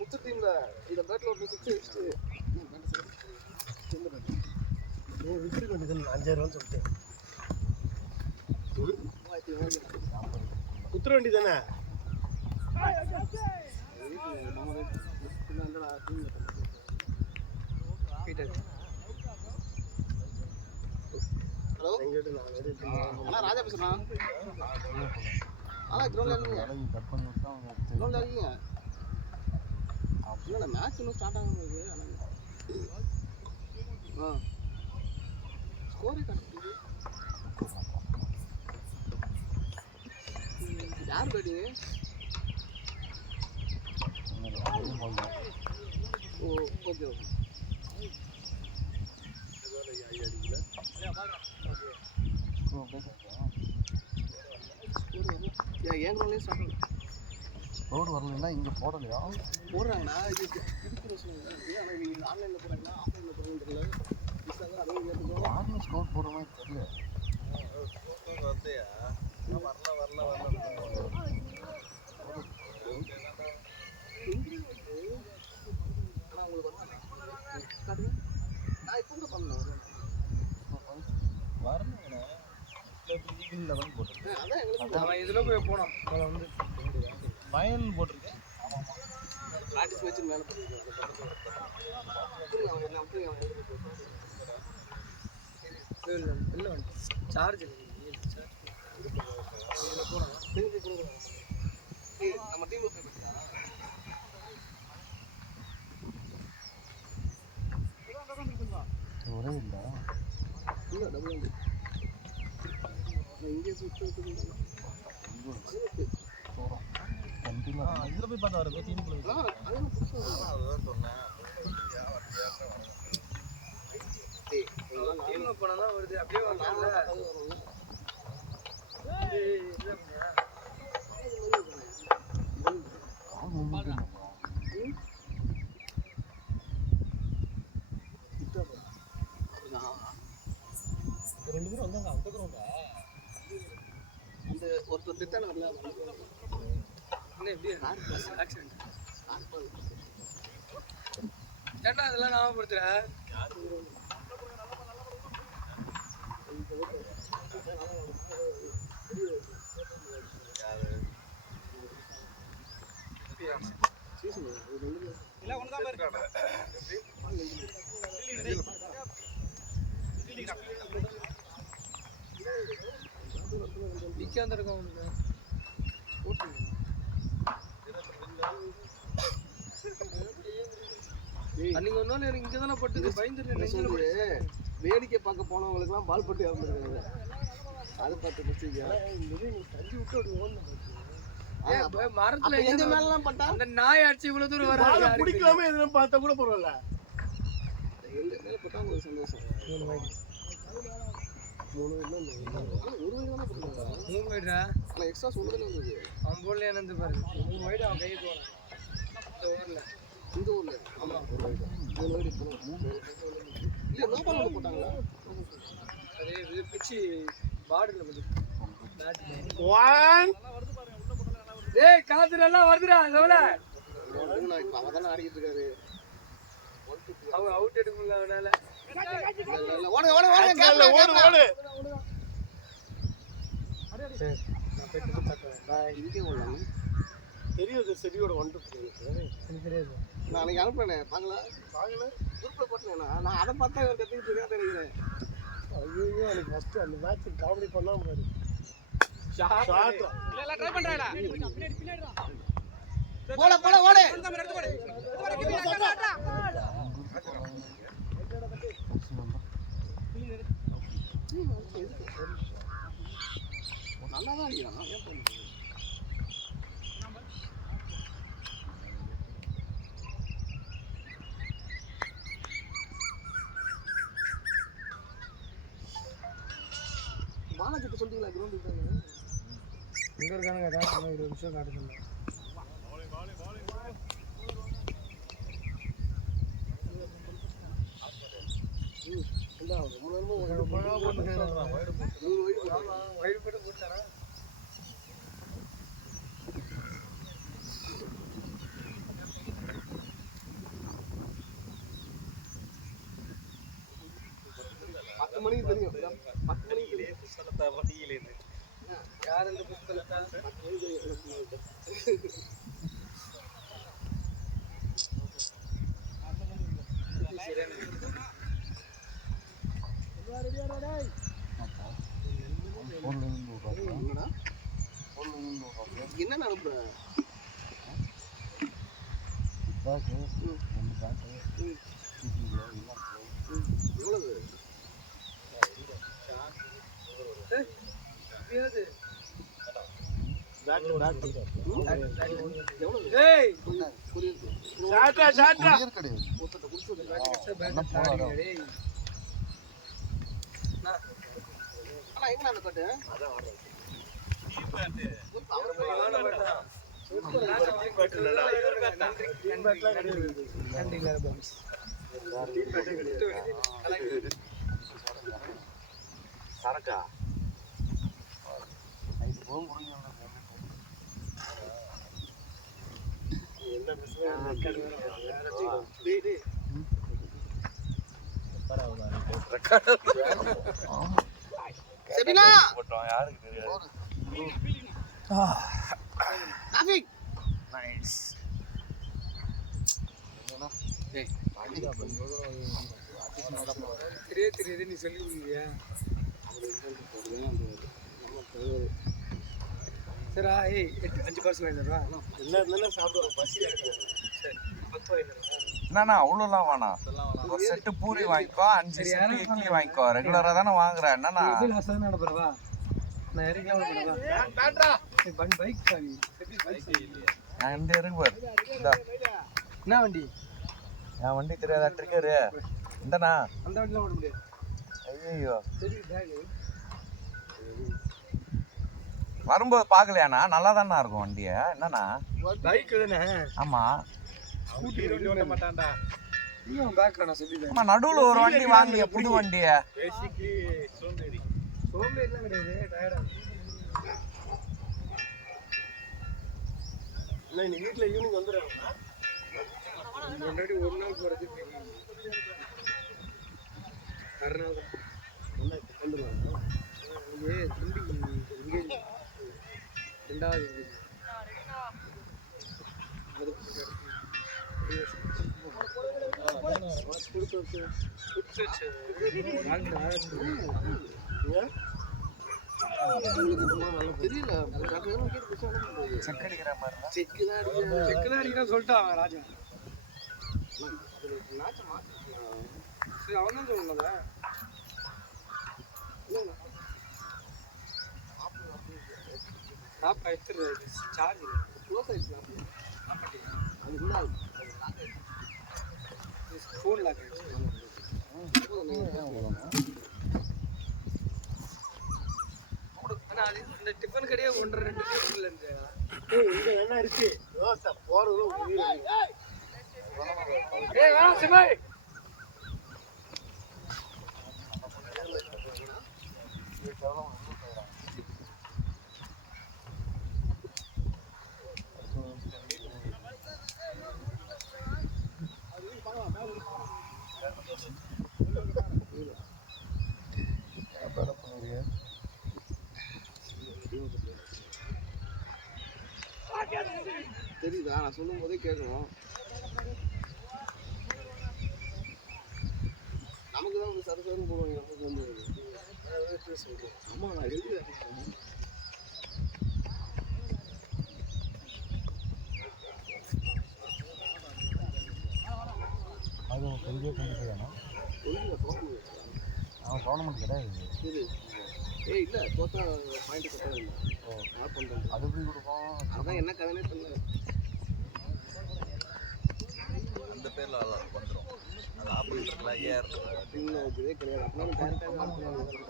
முத்து டீம்ல இந்த பேட்ல ஒரு 6 அடிச்சு விட்டு வேண்டியது 5000 சொல்லிட்டு குத்துற வேண்டி தானே ஹலோ அண்ணா ராஜா பேசுறேன். கிரௌண்ட்ல இருக்கீங்க? கிரௌண்ட்ல இருக்கீங்க? இல்ல மேட்ச் இன்னும் ஸ்டார்ட் ஆகாம இருக்கு. ஸ்கோரே காட்டுது. யார் பேட்டிங்க? Okay okay. ஏன் கிரௌண்ட்லேயும் ஸ்டார்ட் ஆகும். ரோடு வரலன்னா இங்கே போடலையா? போடுறாங்கண்ணா. இது ஆனால் நீங்கள் ஆன்லைனில் போடுறாங்களா ஆஃப்லைனில் போடுறதுன்னு தெரியல. ஸ்கோர் போடுற மாதிரி தெரியல. ஆனால் உங்களுக்கு காட்டுங்க. நான் இப்போ கூட பண்ணேன் வரணுங்கண்ணா. அதான் எங்களுக்கு இதில் போய் போனோம். அவளை வந்து வயல் போட்டிருக்கேன். ப்ராக்டிஸ் வச்சு மேலே போட்டுருக்கேன். இல்லை சார்ஜ் போனோம். நம்ம டீமில் போய் பார்த்தா ஒரே இல்லை இல்லை டபுள் வந்து இங்கே சுற்று இதில் போய் பார்த்தா வர டீமுக்குள்ள அதுதான் சொன்னேன். டீமில் போனால் தான் வருது. அப்படியே வரல ரெண்டு பேரும் வந்தாங்க. அந்த கிரௌண்டா அந்த ஒருத்தர் திட்டான வரல. என்ன எப்படி ஆக்சிடென்ட் ஏன்டா அதெல்லாம் ஞாபகப்படுத்துறேன். விற்காந்துருக்கோம் உனக்கு அன்னைக்கு ஒரு நாள் எனக்கு இங்கே தானே பட்டுது. பயந்துட்டு வேடிக்கை பார்க்க போனவங்களுக்குலாம் பால் பட்டு இறந்துருக்காங்க. அதை பார்த்து பிடிச்சிங்க தஞ்சி விட்டு மரத்துல எங்க மேலாம் பட்டா அந்த நாய் அடிச்சு இவ்வளவு தூரம் வர பிடிக்கலாமே. எதுவும் பார்த்தா கூட பரவாயில்ல. எங்க மேல பட்டா உங்களுக்கு சந்தோஷம். 3 வைடா எக்ஸ்ட்ரா சொல்லுதுன்னு இருந்தது. அவன் போடல என்னது பாருங்க. 3 வைடு அவன் கையை தோணும். இந்த ஊர்ல ஆமாம் 3 வைடு இல்லை நோ பால் போட்டாங்களா? அதே இது பிச்சு பார்டர்ல வந்து ஏய் காத்து நல்லா வருதுடா. செவல அவன் தானே ஆடிக்கிட்டு இருக்காரு. அவன் அவுட் எடுக்க முடியல அவனால. தெரியாது செடியோட தெரியாது. நாளைக்கு அனுப்புறேன். பார்க்கலாம் குரூப்ல போட்டேன். நான் அதை பார்த்தா கற்றுக்கிட்டு இருக்கேன் தெரியுறேன். ஐயோ எனக்கு ஃபர்ஸ்ட் அந்த மேட்ச் காமெடி பண்ணாம பாரு. ஷாட் இல்ல ட்ரை பண்றடா. போல போல ஓடு. நல்லா தான் அடிக்கிறான். ஏன் பண்ணுது பாலாஜிக்கு சொல்லிட்டீங்களா? கிரௌண்ட் இருக்காங்க எங்கே இருக்கானு கேட்டேன். 20 நிமிஷம் காட்டுதுங்க. இந்த மணிக்கு தெரியும் 10 மணிக்கு தெரியும் யார் இந்த புத்தகத்தை 10 மணிக்கு என்ன நடப்பு எவ்வளவு சரக்கா தெரியாது நீ சொல்லிருக்கியா சரிடா ஏய் 5 பார்சல் வாங்கிடுறா எல்லாரும் சாப்பிடுவோம் பசி சரி 10 வாங்கிடுறா என்னண்ணா அவ்வளோலாம் வேணாம் ஒரு செட்டு பூரி வாங்கிக்கோ 5 செட்டு இட்லி வாங்கிக்கோ ரெகுலராக தானே வாங்குறேன் என்னண்ணா நான் இறங்கலாம் பன் பைக் சாவி நான் இந்த இருக்கு பாரு என்ன வண்டி என் வண்டி தெரியாதா ட்ரிக்கரு இந்தண்ணா அந்த வண்டிலாம் ஓட முடியாது ஐயோ சரி வரும்போது பார்க்கலையாண்ணா நல்லா தானே இருக்கும் வண்டியை என்னண்ணா பைக் தானே ஆமா ஸ்கூட்டி ஓட்ட மாட்டான்டா நீயும் பேக்ல நான் சொல்லிட்டேன் ஆமா நடுவுல ஒரு வண்டி வாங்கிய புது வண்டியை பேசிக்கலி சோம்பேறிலாம் கிடையாது டயர்டா இல்லை நீ வீட்டில் ஈவினிங் வந்துடுறேன் முன்னாடி ஒரு நாள் போகிறது மறுநாள் தான் வந்துடுவாங்க ஏ தம்பி எங்கேஜ் 2வது எங்கேஜ் தெரியல செக் அடிக்கிற மாதிரி செக்கு தான் அடிக்கிறான் சொல்லிட்டான் ராஜா சரி அவன் தான் சொல்லல டாப் எடுத்துரு சார்ஜ் க்ளோஸ் ஆயிடுச்சு அது இல்லை ஃபோன் லாக் ஆயிடுச்சு இந்த டிஃபன் கடையே 1.5-2 கிலோமீட்டர்ல இருந்து இங்க என்ன இருக்கு யோசா போறது ஏய் வா சிமாய் தெரியுதா நான் சொல்லும் போதே கேட்கணும் நமக்கு தான் ஒரு சரசரன்னு போடுவாங்க நமக்கு வந்து சொல்றேன் அம்மா நான் எழுதி அது பெரிய கண்டிப்பாக அவன் டோர்னமெண்ட் கிடையாது இது ஏய் இல்லை தோத்தா பாயிண்ட் கட்டாது இல்லை நான் பண்ணுறேன் அது எப்படி கொடுப்போம் அதான் என்ன கதைனே தெரியல அந்த பேரில் வந்துடும் அது ஆப்ரேட்டர்ல ஏர் இன்னும் இதுவே கிடையாது அப்படின்னா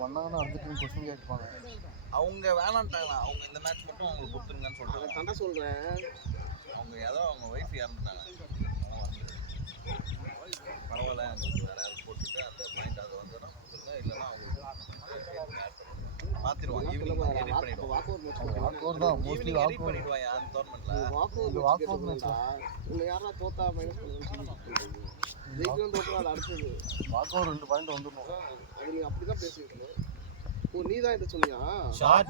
பண்ணாங்கன்னா அந்த டீம் கொஸ்டின் கேட்பாங்க அவங்க வேணான்ட்டாங்களா அவங்க இந்த மேட்ச் மட்டும் அவங்களுக்கு கொடுத்துருங்கன்னு சொல்கிறாங்க அதை தாண்டா சொல்கிறேன் அவங்க ஏதோ அவங்க ஒய்ஃப் இறந்துட்டாங்க பரவாயில்ல எங்களுக்கு வேறு யாரும் போட்டுட்டு அந்த பாயிண்ட் அது வந்துடும் கொடுத்துருங்க மாத்திடுவான் ஈவினிங் எடிட் பண்ணிடுவான் வாக்கோர் தான் மோஸ்ட்லி ஈவினிங் எடிட் பண்ணிடுவான் அந்த டோர்னமெண்ட்ல வாக்கோர் மேட்ச் இல்ல யாரா தோத்தா மைனஸ் பண்ணுவாங்க ஜெயிக்கணும் தோத்தா அது அடுத்தது வாக்கோர் 2 பாயிண்ட் வந்துரும் அது நீ அப்படி தான் பேசிட்டீங்க ஓ நீ தான் இத சொன்னியா ஷாட்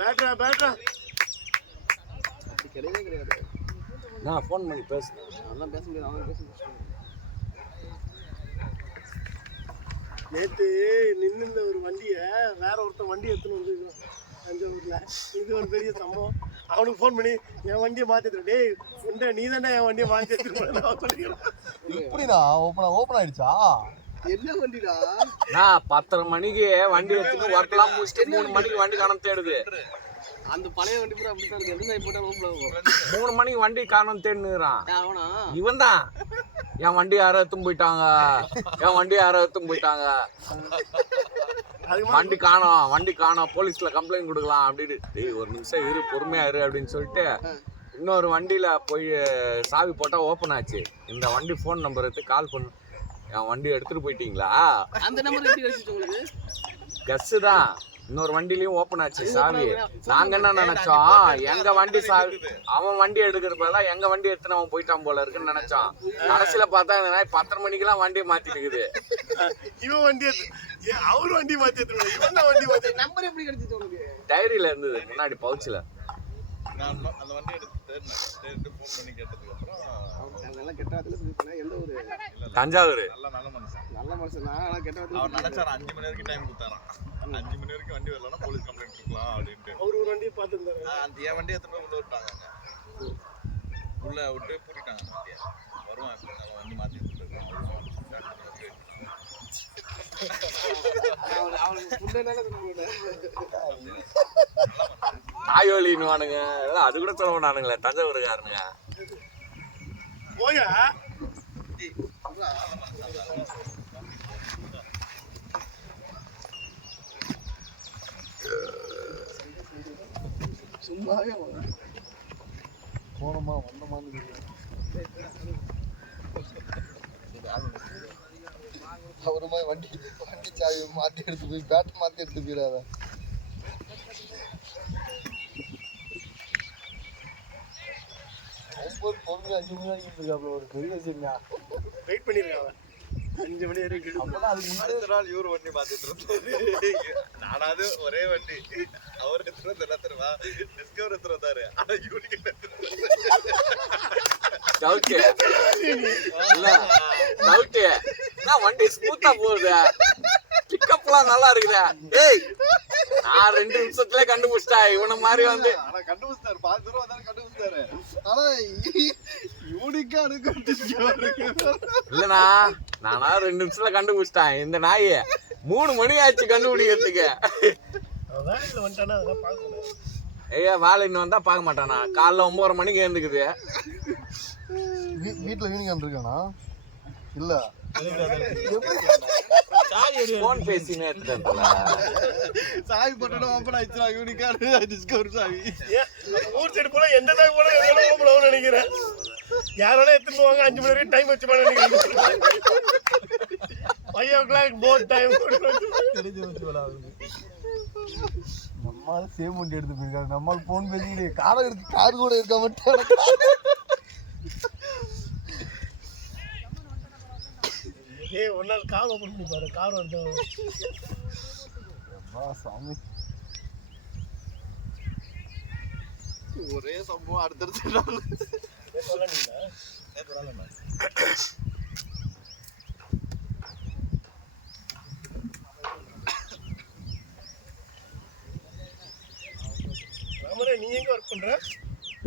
பேட்டரா கிடையவே கிடையாது நான் ஃபோன் பண்ணி பேசுறேன் அதெல்லாம் பேச முடியாது அவன் பேச முடியாது நேற்று நின்று ஒரு வண்டியை வேற ஒருத்தன் வண்டி எடுத்துன்னு வந்துருக்கான் தஞ்சாவூர்ல. இது ஒரு பெரிய சம்பவம். அவனுக்கு ஃபோன் பண்ணி என் வண்டியை மாற்றி டேய் உண்டை நீ தானே என் வண்டியை மாற்றி எடுத்துருக்கேன் சொல்லிக்கிறேன். எப்படிடா ஓப்பன் ஆயிடுச்சா என்ன வண்டிடா நான் 10:30 மணிக்கு வண்டி எடுத்துட்டு ஒர்க்லாம் முடிச்சுட்டு 3 மணிக்கு வண்டி காணோம் தேடுது. அந்த பழைய வண்டி பூரா அப்படி தான் இருக்கு எந்த சைடு போட்டா ரூம்ல 3 மணிக்கு வண்டி காணோம் தேடுறான். அவனா இவன் தான் என் வண்டி யாரோ எடுத்துன்னு போயிட்டாங்க வண்டி காணோம் போலீஸ்ல கம்ப்ளைண்ட் கொடுக்கலாம் அப்படின்னு. டேய் ஒரு நிமிஷம் இரு பொறுமையா இரு அப்படின்னு சொல்லிட்டு இன்னொரு வண்டியில போய் சாவி போட்டா ஓப்பன் ஆச்சு. இந்த வண்டி ஃபோன் நம்பர் எடுத்து கால் பண்ணு, என் வண்டி எடுத்துட்டு போயிட்டீங்களா? அந்த நம்பர் எப்படி கிடைச்சிச்சு உங்களுக்கு? கஸ் தான். இன்னொரு வண்டிலையும் ஓப்பன் ஆச்சு சாவி. நாங்க என்ன நினைச்சோம் எங்க வண்டி சாவி அவன் வண்டி எடுக்கிற பதிலா எங்க வண்டி எடுத்துன்னு அவன் போயிட்டான் போல இருக்குன்னு நினைச்சோம். கடைசியில பார்த்தா 10:30 மணிக்கெல்லாம் வண்டியை மாத்திட்டு இருக்குது. இவன் வண்டி அவரு வண்டி மாற்றி எடுத்துருவான், இவன் தான் வண்டி மாற்றி. நம்பர் எப்படி கிடைச்சிச்சு உங்களுக்கு? டைரியில இருந்தது முன்னாடி பவுச்சில். நான் அந்த வண்டி எடுத்து ஃபோன் பண்ணி கேட்டதுக்கு அப்புறம் நல்லா கெட்டாதுல சொல்லிட்டேன். எந்த ஒரு தஞ்சாவூர் நல்ல மனுஷன் நல்ல மனுஷன் நான் கெட்டாதுல அவன் நினைச்சாரு 5 மணி வரைக்கும் டைம் கொடுத்தாரான். 5 மணி வரைக்கும் வண்டி வரலன்னா போலீஸ் கம்ப்ளைண்ட் கொடுக்கலாம் அப்படின்ட்டு. அவரு ஒரு வண்டியை பார்த்துருந்தாரு. அந்த என் வண்டியை எடுத்து போய் உள்ள விட்டாங்க. உள்ள விட்டு பூட்டிட்டாங்க வண்டியை. வருவான் எப்படி இருந்தாலும் வண்டி மாற்றி கொடுத்துருக்கான். தாயோலின்னுவானுங்க அது கூட சொல்ல மாட்டானுங்களே தஞ்சாவூருக்காரனுங்க. போயா சும்மாவே போனோமா வந்தோமான்னு அவருமா வண்டி சாவி மாற்றி எடுத்து போய் பேட்டை மாற்றி எடுத்து போயிடாத. ஒவ்வொரு பொருள் 5 மணி வரைக்கும் இருக்காப்ல ஒரு பெரிய விஷயங்க. வெயிட் பண்ணிருக்காங்க 5 மணி வரைக்கும். அப்பதான் அதுக்கு முன்னாடி அடுத்த நாள் இவரு வண்டி மாத்திட்டு இருந்தாரு. நானாவது ஒரே வண்டி அவர் எடுத்துட்டு வந்து என்ன தெரியுமா டிஸ்கவர் எடுத்துட்டு வந்தாரு. ஆனா யூனிக் வண்டி ஸ்மூத்தா போகுது, பிக்கப்லாம் நல்லா இருக்குதா? ஏய் நான் 2 நிமிஷத்துல கண்டுபிடிச்சிட்டா இவனை மாதிரி வந்து. ஆனா கண்டுபிடிச்சாரு 5 ரூபா தானே கண்டுபிடிச்சாரு. ஆனா யூனிக்கா இல்லண்ணா நானா 2 நிமிஷத்துல கண்டுபிடிச்சிட்டேன். இந்த நாய் 3 மணி ஆச்சு கண்டுபிடிக்கிறதுக்கு. வேலையில் வந்துட்டானா அதெல்லாம் பார்க்கணும். ஐயா வேலை இன்னும் வந்தா பார்க்க மாட்டானா? காலைல 9:30 மணிக்கு எழுந்துக்குது. வீட்டுல யூனிக் வந்திருக்கானா? இல்ல போன் பேசினே சாவி போட்டோம் ஓப்பன் ஆயிடுச்சுடா யூனிக்கா டிஸ்கவர் சாவி. ஊர் சைடு போல எந்த சாவி போல ஓப்பன் ஆகும்னு நினைக்கிறேன். யாரோட எடுத்துட்டு போவாங்க 5 மணி வரைக்கும் டைம் வச்சு நினைக்கிறேன். 5 o'clock போட் டைம் தெரிஞ்சு வச்சு விடாது. நம்மளால சேம் வண்டி எடுத்து போயிருக்காங்க. நம்மளால போன் பேசிக்கிட்டு கார் கூட இருக்க மாட்டேன். ஏய் ஒரு நாள் கார் ஓப்பன் பண்ணி பாரு. கார் வந்து சாமி ஒரே சம்பவம் அடுத்தடுத்து ராமரே நீ எங்க ஒர்க் பண்ற?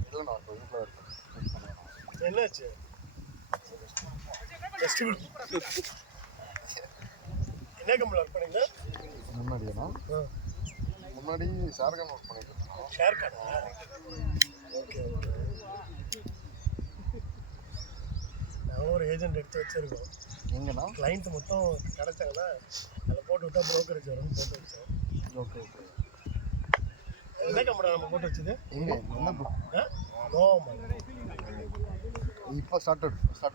இல்ல நான் வீட்டுல இருக்கேன். என்னாச்சு? என்ன கம்பெனி ஒர்க் பண்ணீங்க? முன்னாடி ஷார்கான் ஒர்க் பண்ணிட்டு இருந்தோம். ஷார்கானா? Okay okay. நாங்கள் ஒரு ஏஜென்ட் எடுத்து வச்சிருக்கோம். எங்கண்ணா? கிளைண்ட் மொத்தம் கிடச்சாங்கன்னா அதில் போட்டு விட்டா ப்ரோக்கரேஜ் வரும்னு போட்டு வச்சோம். Okay okay. என்ன கம்பெனி நம்ம போட்டு வச்சது? எங்கே என்ன நோமா இப்போ ஸ்டார்ட்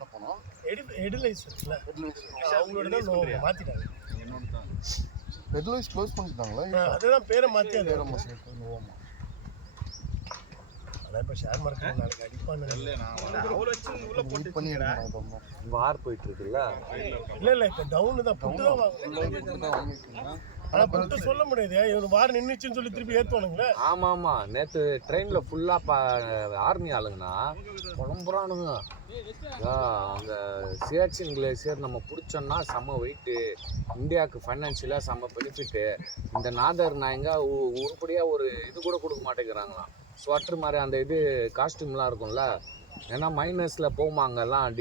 அப் பண்ணோம். எடிலைஸ் இருக்குல்ல அவங்களோட தான் நோ மாற்றிட்டாங்க. பெட்லைஸ் க்ளோஸ் பண்ணிட்டாங்களா? அதுதான் பேரை மாற்றி அது பேரம்மா சேர்த்து நோவாமா. அதான் இப்போ ஷேர் மார்க்கெட் நாளைக்கு அடிப்பான்னு வெயிட் பண்ணி எடுக்கணும். வார் போயிட்டு இருக்குல்ல. இல்லை இப்போ டவுனு தான் புட்டு தான் வாங்கணும். ஆனால் புட்டு சொல்ல முடியாது, இவனு வார் நின்றுச்சுன்னு சொல்லி திருப்பி ஏற்றுவானுங்களே. ஆமா ஆமா, நேத்து ட்ரெயின்ல ஃபுல்லா ஆர்மி ஆளுங்கண்ணா புலம்புறானுங்க. அங்க சியாச்சின் கிளேசியர் நம்ம பிடிச்சோம்னா செம்ம வெயிட்டு, இந்தியாவுக்கு ஃபைனான்சியலாக செம்ம பெனிஃபிட்டு. இந்த நாதர் நாயங்க உருப்படியா ஒரு இது கூட கொடுக்க மாட்டேங்கிறாங்களாம். ஸ்வெட்டர் மாதிரி அந்த இது காஸ்டியூம்லாம் இருக்கும்ல, ஏன்னா மைனஸில் போமாங்கெல்லாம்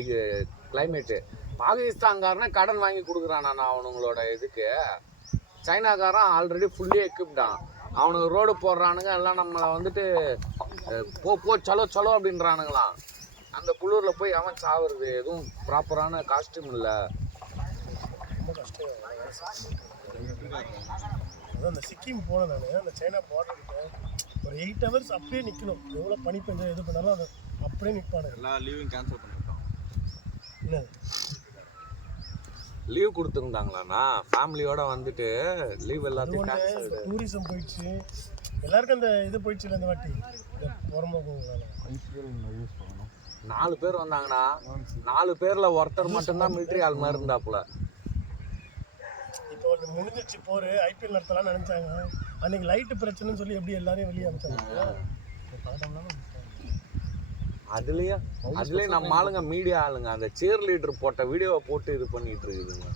கிளைமேட்டு. பாகிஸ்தான்காரனே கடன் வாங்கி கொடுக்குறான் நான் அவனுங்களோட இதுக்கு. சைனாக்காரன் ஆல்ரெடி ஃபுல்லி எக்யூப்டான். அவனுக்கு ரோடு போடுறானுங்க எல்லாம் நம்மளை வந்துட்டு போ சலோ அப்படின்றானுங்களாம். அந்த குளூரில் போய் அவன் சாவுறது, எதுவும் ப்ராப்பரான காஸ்டியூம் இல்லை. ரொம்ப கஷ்டம். அதான் அந்த சிக்கிம் போனேன் நான், அந்த சைனா பார்டர்கிட்ட ஒரு 8 hours அப்படியே நிற்கணும். எவ்வளோ பனி பெஞ்சா எது பண்ணாலும் அது அப்படியே நிற்பானுங்க. எல்லா லீவும் கேன்சல் பண்ணிட்டோம். என்ன லீவ் கொடுத்துருந்தாங்களாண்ணா, ஃபேமிலியோட வந்துட்டு லீவ் எல்லாத்தையும் கேன்சல். டூரிசம் போயிடுச்சு எல்லாருக்கும், அந்த இது போயிடுச்சு இந்த வாட்டி புறம்போக்குங்களால. யூஸ் பண்ணணும். 4 பேர் வந்தாங்கண்ணா, 4 பேர்ல ஒருத்தர் மட்டும்தான் மிலிட்ரி ஆள் மாதிரி இருந்தாப்புல. இப்போ ஒன்று முடிஞ்சிச்சு போர், ஐபிஎல் நடத்தலாம்னு நினைச்சாங்க. அன்னைக்கு லைட்டு பிரச்சனைன்னு சொல்லி எப்படி எல்லாரையும் வெளியே அனுப்பிச்சாங்க. அதுலயும் நம்ம ஆளுங்க மீடியா ஆளுங்க அந்த சேர் லீடர் போட்ட வீடியோவை போட்டு இது பண்ணிட்டு இருக்குதுங்க.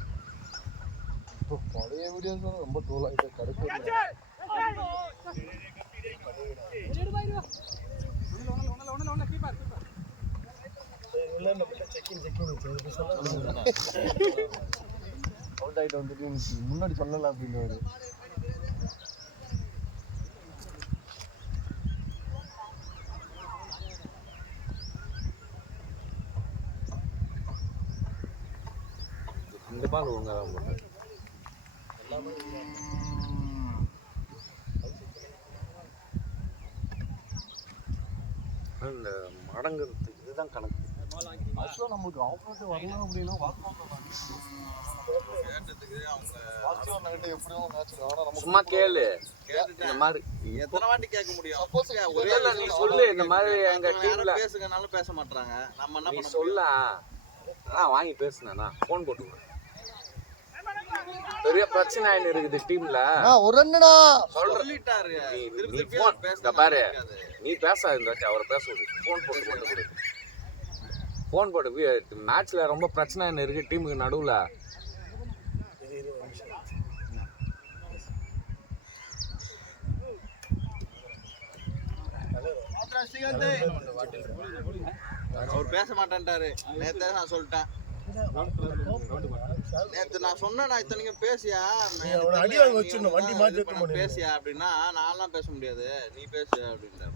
பழைய வீடியோஸ் ரொம்ப ட்ரோல் ஆகிட்டு கிடைக்கும். அவுட் ஆகிட்டு வந்துட்டு முன்னாடி சொல்லலை அப்படின்றாரு. இந்த பால் ஒழுங்கா தான் போட்டார். இந்த மடங்கிறதுக்கு இதுதான் கணக்கு. ஆக்சுவலாக நம்மளுக்கு ஆப்போசிட் வரலாம் அப்படின்னா சும்மா கேளு. இந்த மாதிரி எத்தனை வாட்டி கேட்க முடியும்? ஒரே நீ சொல்லு, இந்த மாதிரி எங்க டீம்ல பேசுங்கனாலும் பேச மாட்டாங்க. நம்ம என்ன நீ பண்ண சொல்ல வாங்கி பேசுனா போன் போட்டு பெரிய பிரச்சனை ஆயின்னு இருக்குது டீம்ல. ஒரு ரன்னுடா சொல்லிட்டாரு. பாரு, நீ பேசாத, இந்த அவரை பேச விடு. போன் போட்டு மட்டும் கொடு. போன் போட்டு மேட்ச்ல ரொம்ப பிரச்சனை ஆயின்னு இருக்கு டீமுக்கு நடுவுல. அவர் பேச மாட்டேன்ட்டாரு. நேத்தே நான் சொல்லிட்டேன். நேத்து நான் சொன்னேன், நான் இத்தனைக்கும் பேசியா அடி வாங்க வச்சிடணும், வண்டி மாற்றி பேசியா அப்படின்னா நான்லாம் பேச முடியாது, நீ பேசு அப்படின்றாரு.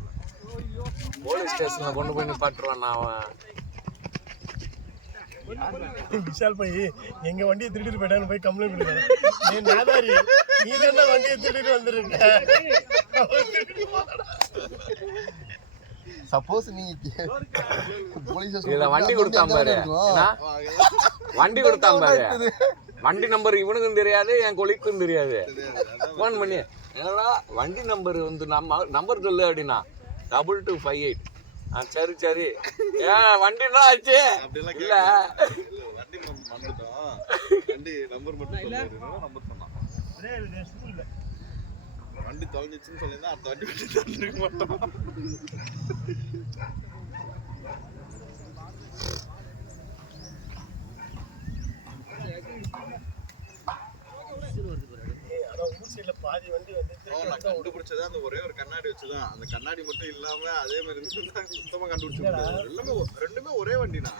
போலீஸ் ஸ்டேஷன்ல கொண்டு போய் நிப்பாட்டுருவான் அவன். விஷால் போய் எங்க வண்டியை திருடிட்டு போயிட்டான்னு போய் கம்ப்ளைண்ட் பண்ணுறேன். நீ நாதாரி, நீ தானே வண்டியை திருடிட்டு வந்துருக்க. சப்போஸ் நீங்க போலீஸ் இதுல வண்டி கொடுத்தான் பாரு, வண்டி கொடுத்தான் பாரு. வண்டி நம்பர் இவனுக்கும் தெரியாது, என் கொலிக்கும் தெரியாது. போன் பண்ணி என்னடா வண்டி நம்பர் வந்து நம்ம நம்பர் சொல்லு அப்படின்னா 2258. சரி சரி, ஏன் வண்டிலாம் ஆச்சு இல்ல வண்டி வந்துட்டோம், வண்டி நம்பர் மட்டும் நம்பர் சொன்னான். வண்டி தொலைஞ்சிச்சுன்னு சொல்லியிருந்தா அடுத்த வண்டி வண்டி மாட்டோம். பாதி வண்டி வந்து நான் கண்டுபிடிச்சது அந்த ஒரே ஒரு கண்ணாடி வச்சுதான். அந்த கண்ணாடி மட்டும் இல்லாம அதே மாதிரி சுத்தமா கண்டுபிடிச்சது. ரெண்டுமே ஒரே வண்டினா.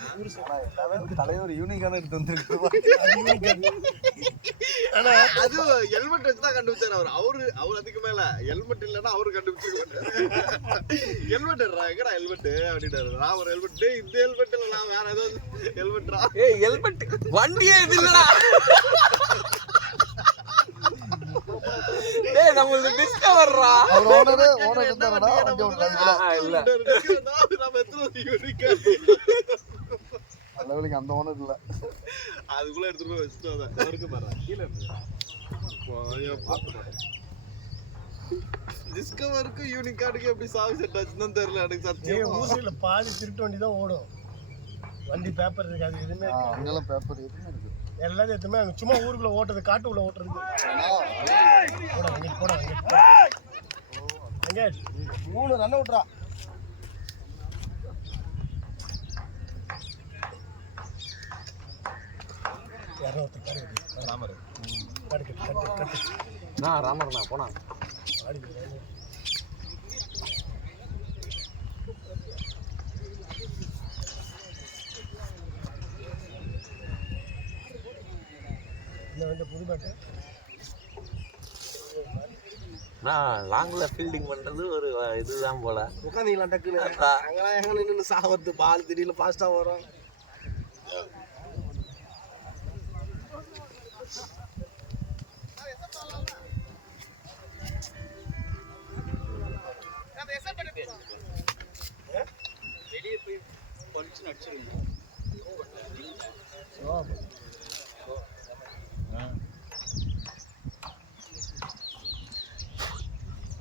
தலைவர் யூனிக்கான எடுத்து வந்துருக்கு. அது ஹெல்மெட் வச்சுதான் கண்டுபிடிச்சாரு அவரு. அவரு அதுக்கு மேல ஹெல்மெட் இல்லைன்னா அவரு கண்டுபிடிச்சிருக்க மாட்டாரு. ஹெல்மெட் எங்கடா ஹெல்மெட் அப்படின்னாரு. நான் ஒரு ஹெல்மெட், இந்த ஹெல்மெட் இல்ல, நான் வேற ஏதோ ஹெல்மெட்ரா. ஏய் ஹெல்மெட் வண்டியே இது இல்லடா. டேய் நம்மளது டிஸ்கவர்ரா. அவர் ஓனர் இருந்தாரடா அங்க ஒரு இல்ல நம்ம எத்தனை யூனிக்கா அந்த ஓனர் இல்ல. அதுக்குள்ள எடுத்துட்டு போய் வச்சுட்டு வந்தேன். பாரு கீழே இருக்கு. டிஸ்கவருக்கு யூனிகார்டுக்கு எப்படி சாவி செட் ஆச்சுன்னு தெரியல எனக்கு சத்தியம். ஊசியில பாதி திருட்டு வண்டி தான் ஓடும். வண்டி பேப்பர் இருக்காது, எதுவுமே அங்கெல்லாம் பேப்பர் எதுவுமே இருக்கு. எல்லாத்தையும் எதுவுமே அங்கே சும்மா ஊருக்குள்ள ஓட்டுறது, காட்டுக்குள்ள ஓட்டுறது. போட அங்கே 3 ரன் அவுட்ரா. ராமர் நான் ராமர்ண்ணா போனா புது பேட்டு நான் லாங்ல ஃபீல்டிங் பண்றது ஒரு இதுதான் போல. உட்காந்தீங்களா டக்குன்னு? அங்கெல்லாம் எங்க நின்று சாவறது, பால் திடீர்னு ஃபாஸ்டா வரும். வெளியே போய் பளிச்சு நடிச்சிருங்க.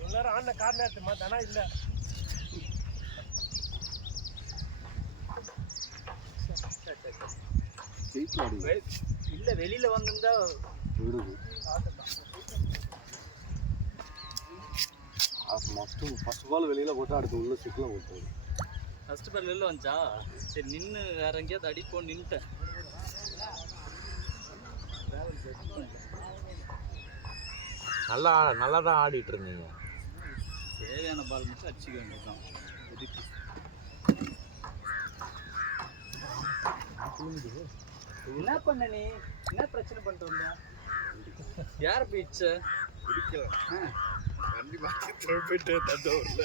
எல்லாரும் ஆன கார் நேரத்துமா தானா இல்லை. இல்ல வெளியில வந்திருந்தா ஃபர்ஸ்ட் பால் வெளியில போட்டு அடுத்து உள்ள சிக்கல போட்டு ஃபர்ஸ்ட் பால் வெளில வந்துச்சா, சரி நின்று வேற எங்கேயாவது அடிப்போம் நின்ட்டேன். நல்லா தான் ஆடிட்டு இருந்தீங்க. தேவையான பால் மட்டும் அடிச்சுக்க வேண்டியதுதான். என்ன பண்ண நீ? என்ன பிரச்சனை பண்ணிட்டு வந்த? யார் பீச்ச வண்டி மாத்தி போயிட்டு தஞ்சாவூர்ல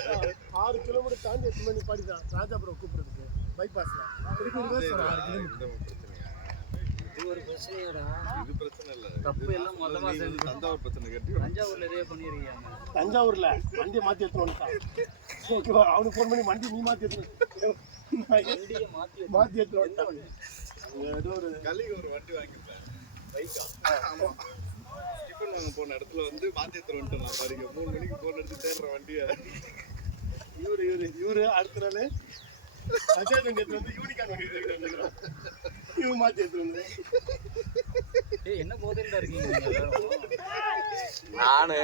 6 கிலோமீட்டர் தாண்டி 8 மணி பாடிதான் ராஜாபுரம் கூப்பிடுறதுக்கு பைபாஸ்ல. திருப்பி 6 கிலோமீட்டர். இது ஒரு பிரச்சனையோட இது பிரச்சனை இல்ல, தப்பு எல்லாம் மொத்தமா சேர்ந்து தஞ்சாவூர் பிரச்சனை கட்டி தஞ்சாவூர்ல இதே பண்ணிருக்கீங்க. தஞ்சாவூர்ல வண்டியை மாத்தி எடுத்துட்டு அவனுக்கு ஃபோன் பண்ணி வண்டி நீ மாத்தி எடுத்து வண்டியை மாத்தி எடுத்துட்டு ஏதோ ஒரு கலிக்கு ஒரு வண்டி வாங்கிட்டேன் பைக்கா. ஆமா டிஃபன் வாங்க போன இடத்துல வந்து மாத்தி எடுத்துட்டு வந்துட்டேன். நான் பாருங்க 3 மணிக்கு போன் எடுத்து தேடுற வண்டியை. இவரு அடுத்த நாள் அஜய் தங்கத்துல வந்து யூனிகார்ன் வண்டி எடுத்துக்கிறான். இவன் மாத்தி எடுத்துட்டு வந்து என்ன போதையில இருக்கீங்க நானு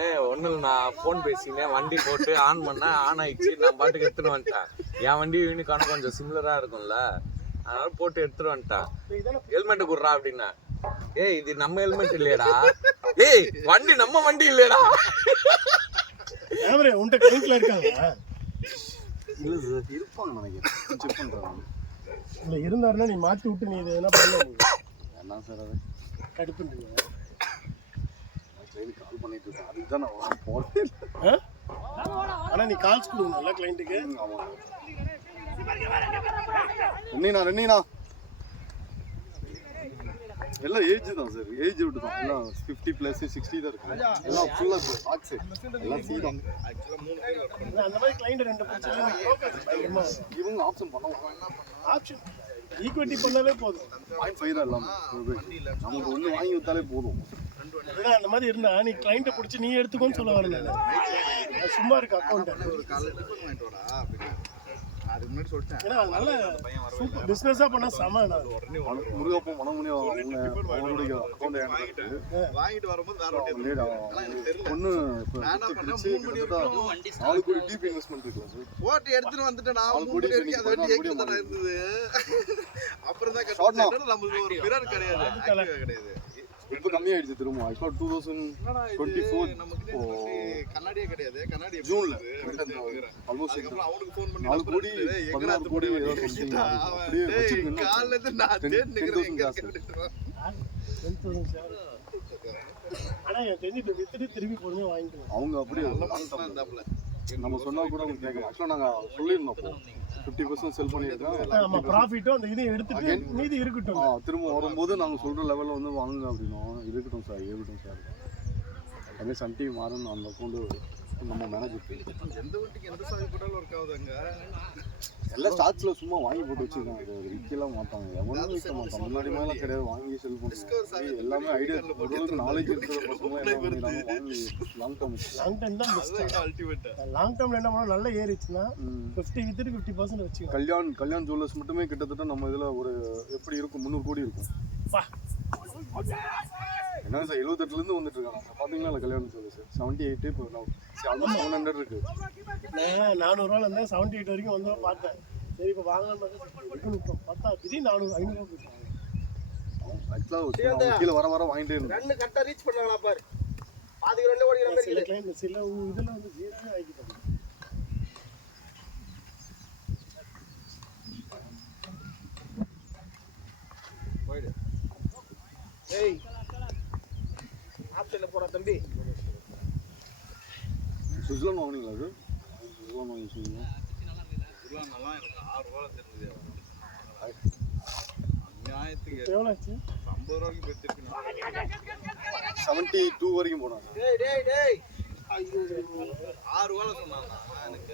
நான் ஃபோன் பேசினேன், வண்டி போட்டு ஆன் பண்ண ஆன் ஆயிடுச்சு. நான் பாட்டுக்கு எடுத்துட்டு வந்துட்டேன். என் வண்டி யூனிகார்ன் கொஞ்சம் சிமிலரா இருக்கும்ல, அதனால போட்டு எடுத்துட்டு வந்துட்டேன். ஹெல்மெட் குடுறா அப்படின்னா, ஏய் இது நம்ம ஹெல்மெட் இல்லையடா, ஏய் வண்டி நம்ம வண்டி இல்லையடா. உன்கிட்ட கிளைண்ட்ல இருக்காங்க இல்ல சார் இருப்பாங்க நினைக்கிறேன், செக் பண்றாங்க. இல்ல இருந்தாருன்னா நீ மாத்தி விட்டு நீ இது என்ன பண்ணல என்ன சார் அது கடுப்புன்றீங்க. ட்ரெயினுக்கு கால் பண்ணிட்டு இருக்கேன், அதுக்கு தான் நான் போனேன். ஆனா நீ கால்ஸ் கொடுக்கணும்ல கிளைண்ட்டுக்கு. ரெண்டீனா எல்லாம் ஏஜ் தான் சார், ஏஜ் விட்டு தான் எல்லாம் 50 + 60 தான் இருக்கு. எல்லாம் ஃபுல்லா ஆக்ஸ் எல்லாம் சி தான். ஆக்சுவலா 3 பேர் வர்க் பண்றாங்க. அந்த மாதிரி கிளைண்ட் ரெண்டு பிரச்சனை இவங்க ஆப்ஷன் பண்ணுவாங்க. ஆப்ஷன் ஈக்விட்டி பண்ணாலே போதும். 0.5 தான் எல்லாம். நமக்கு ஒண்ணு வாங்கி வித்தாலே போதும். அந்த மாதிரி இருந்தா நீ கிளைண்ட்டை பிடிச்சி நீ எடுத்துக்கோன்னு சொல்ல வரல. சும்மா இருக்கு அக்கௌண்ட். ஒரு காலையில டிஃபன் வாங்கிட்டு வரா அப்படின்னு அதுக்கு முன்னாடி சொல்லிட்டேன். ஏன்னா அதனால சூப்பர் பிசினஸா பண்ணா சமனா. முருகப்ப மனமுனியா அவங்களுடைய அக்கௌண்ட் வாங்கிட்டு வரும்போது வேற ஒண்ணு பொண்ணு நான் பண்ண 3 மணி வரைக்கும் 4 கோடி டீப் இன்வெஸ்ட்மென்ட் இருக்கு சார். போட்டு எடுத்துட்டு வந்துட்டேன் நான் 3 கோடி வரைக்கும் அது வண்டி ஏக்கத்துல இருந்தது. அப்புறம் தான் கட்டணும். நமக்கு ஒரு மிரர் கிடையாது, ஆக்டிவா கிடையாது. இப்ப கம்மியாயிடுச்சு திரும்ப. இப்போ 2024 நமக்கு கண்ணாடியே கிடையாது. கண்ணாடி ஜூன்ல ஆல்மோஸ்ட் அவனுக்கு ஃபோன் பண்ணி 4 கோடி 16 கோடி ஏதோ சம்திங் அப்படியே வச்சிருக்கேன். கால்ல இருந்து நான் தேடிக்கிறேன் எங்க கேட்டுறேன். ஆனா தெரிஞ்சு வித்துட்டு திருப்பி பொறுமையா வாங்கிக்கலாம். அவங்க அப்படியே இருந்தாப்ல நம்ம சொன்னா கூட அவங்க கேட்கல. ஆக்சுவலா நாங்க சொல்லிருந்தோம் 50% செல் பண்ணிருக்கோம். ஆமா ப்ராஃபிட்டோ அந்த இதை எடுத்துட்டு மீதி இருக்கட்டும். திரும்ப வரும்போது நாங்க சொல்ற லெவல்ல வந்து வாங்குங்க அப்படினோம். இருக்கட்டும் சார், இருக்கட்டும் சார். அதே சன் டிவி மாறணும் அந்த அக்கௌண்ட் நம்ம மேனேஜர் எந்த வண்டிக்கு எந்த சாவி போட்டாலும் ஒர்க் ஆகுது அங்க. எல்லாம் ஸ்டாக்ஸ்ல சும்மா வாங்கி போட்டு வச்சிருக்காங்க. இது விற்கலாம் மாட்டாங்க, எவனும் விற்க மாட்டான். முன்னாடி மாதிரிலாம் கிடையாது, வாங்கி செல் பண்ணுவாங்க. எல்லாமே ஐடியா நாலேஜ் இருக்கிற பசங்க என்ன பண்ணிடுறாங்க, வாங்கி லாங் டேர்ம் தான் பெஸ்ட். அல்டிமேட். லாங் டேர்ம்ல என்ன பண்ணணும், நல்லா ஏறிச்சுன்னா 50 வித்துட்டு 50% வச்சுக்கலாம். கல்யாண் ஜுவல்லர்ஸ் மட்டுமே கிட்டத்தட்ட நம்ம இதுல ஒரு எப்படி இருக்கும் 300 கோடி இருக்கும். என்ன சார் 78ல இருந்து வந்துட்டு இருக்காங்க பாத்தீங்களா? கல்யாண் ஜுவல்லர்ஸ் 78 இப்போ ஆல்மோஸ்ட் 700 இருக்கு. நான் 400 ரூபாயில இருந்தேன் 78 வரைக்கும் வந்து பார்த்தேன். சரி இப்போ வாங்கலாம்னு பார்த்தா திடீர்னு 500 போயிட்டாங்க. ஆக்சுவலா கீழே வர வர வாங்கிட்டே இருந்தாங்க. ரன் கரெக்டா ரீச் பண்ணாங்களா பாரு. பாதி ரன்ல ஓடிற மாதிரி சில இருக்குது. கிளைம் சில இதுல வந்து 0 ஆகிட்டாங்க. போய்டு. ஏய் ஆப்ஷன்ல போற தம்பி. சுவிட்சர்லாந்து வாங்குனீங்களா? அது சுவிட்சர்லாந்து வாங்கிட்டீங்களா? இதெல்லாம் நல்லா எனக்கு 6 ரூபாய் தெரிஞ்சது. நியாயத்துக்கு எவ்வளோ ஆச்சு? 50 ரூபாய்க்கு பெற்றிருக்கு. 72 வரைக்கும் போனாங்க. டேய் ஐயோ 6 ரூபாய் சொன்னாங்க. எனக்கு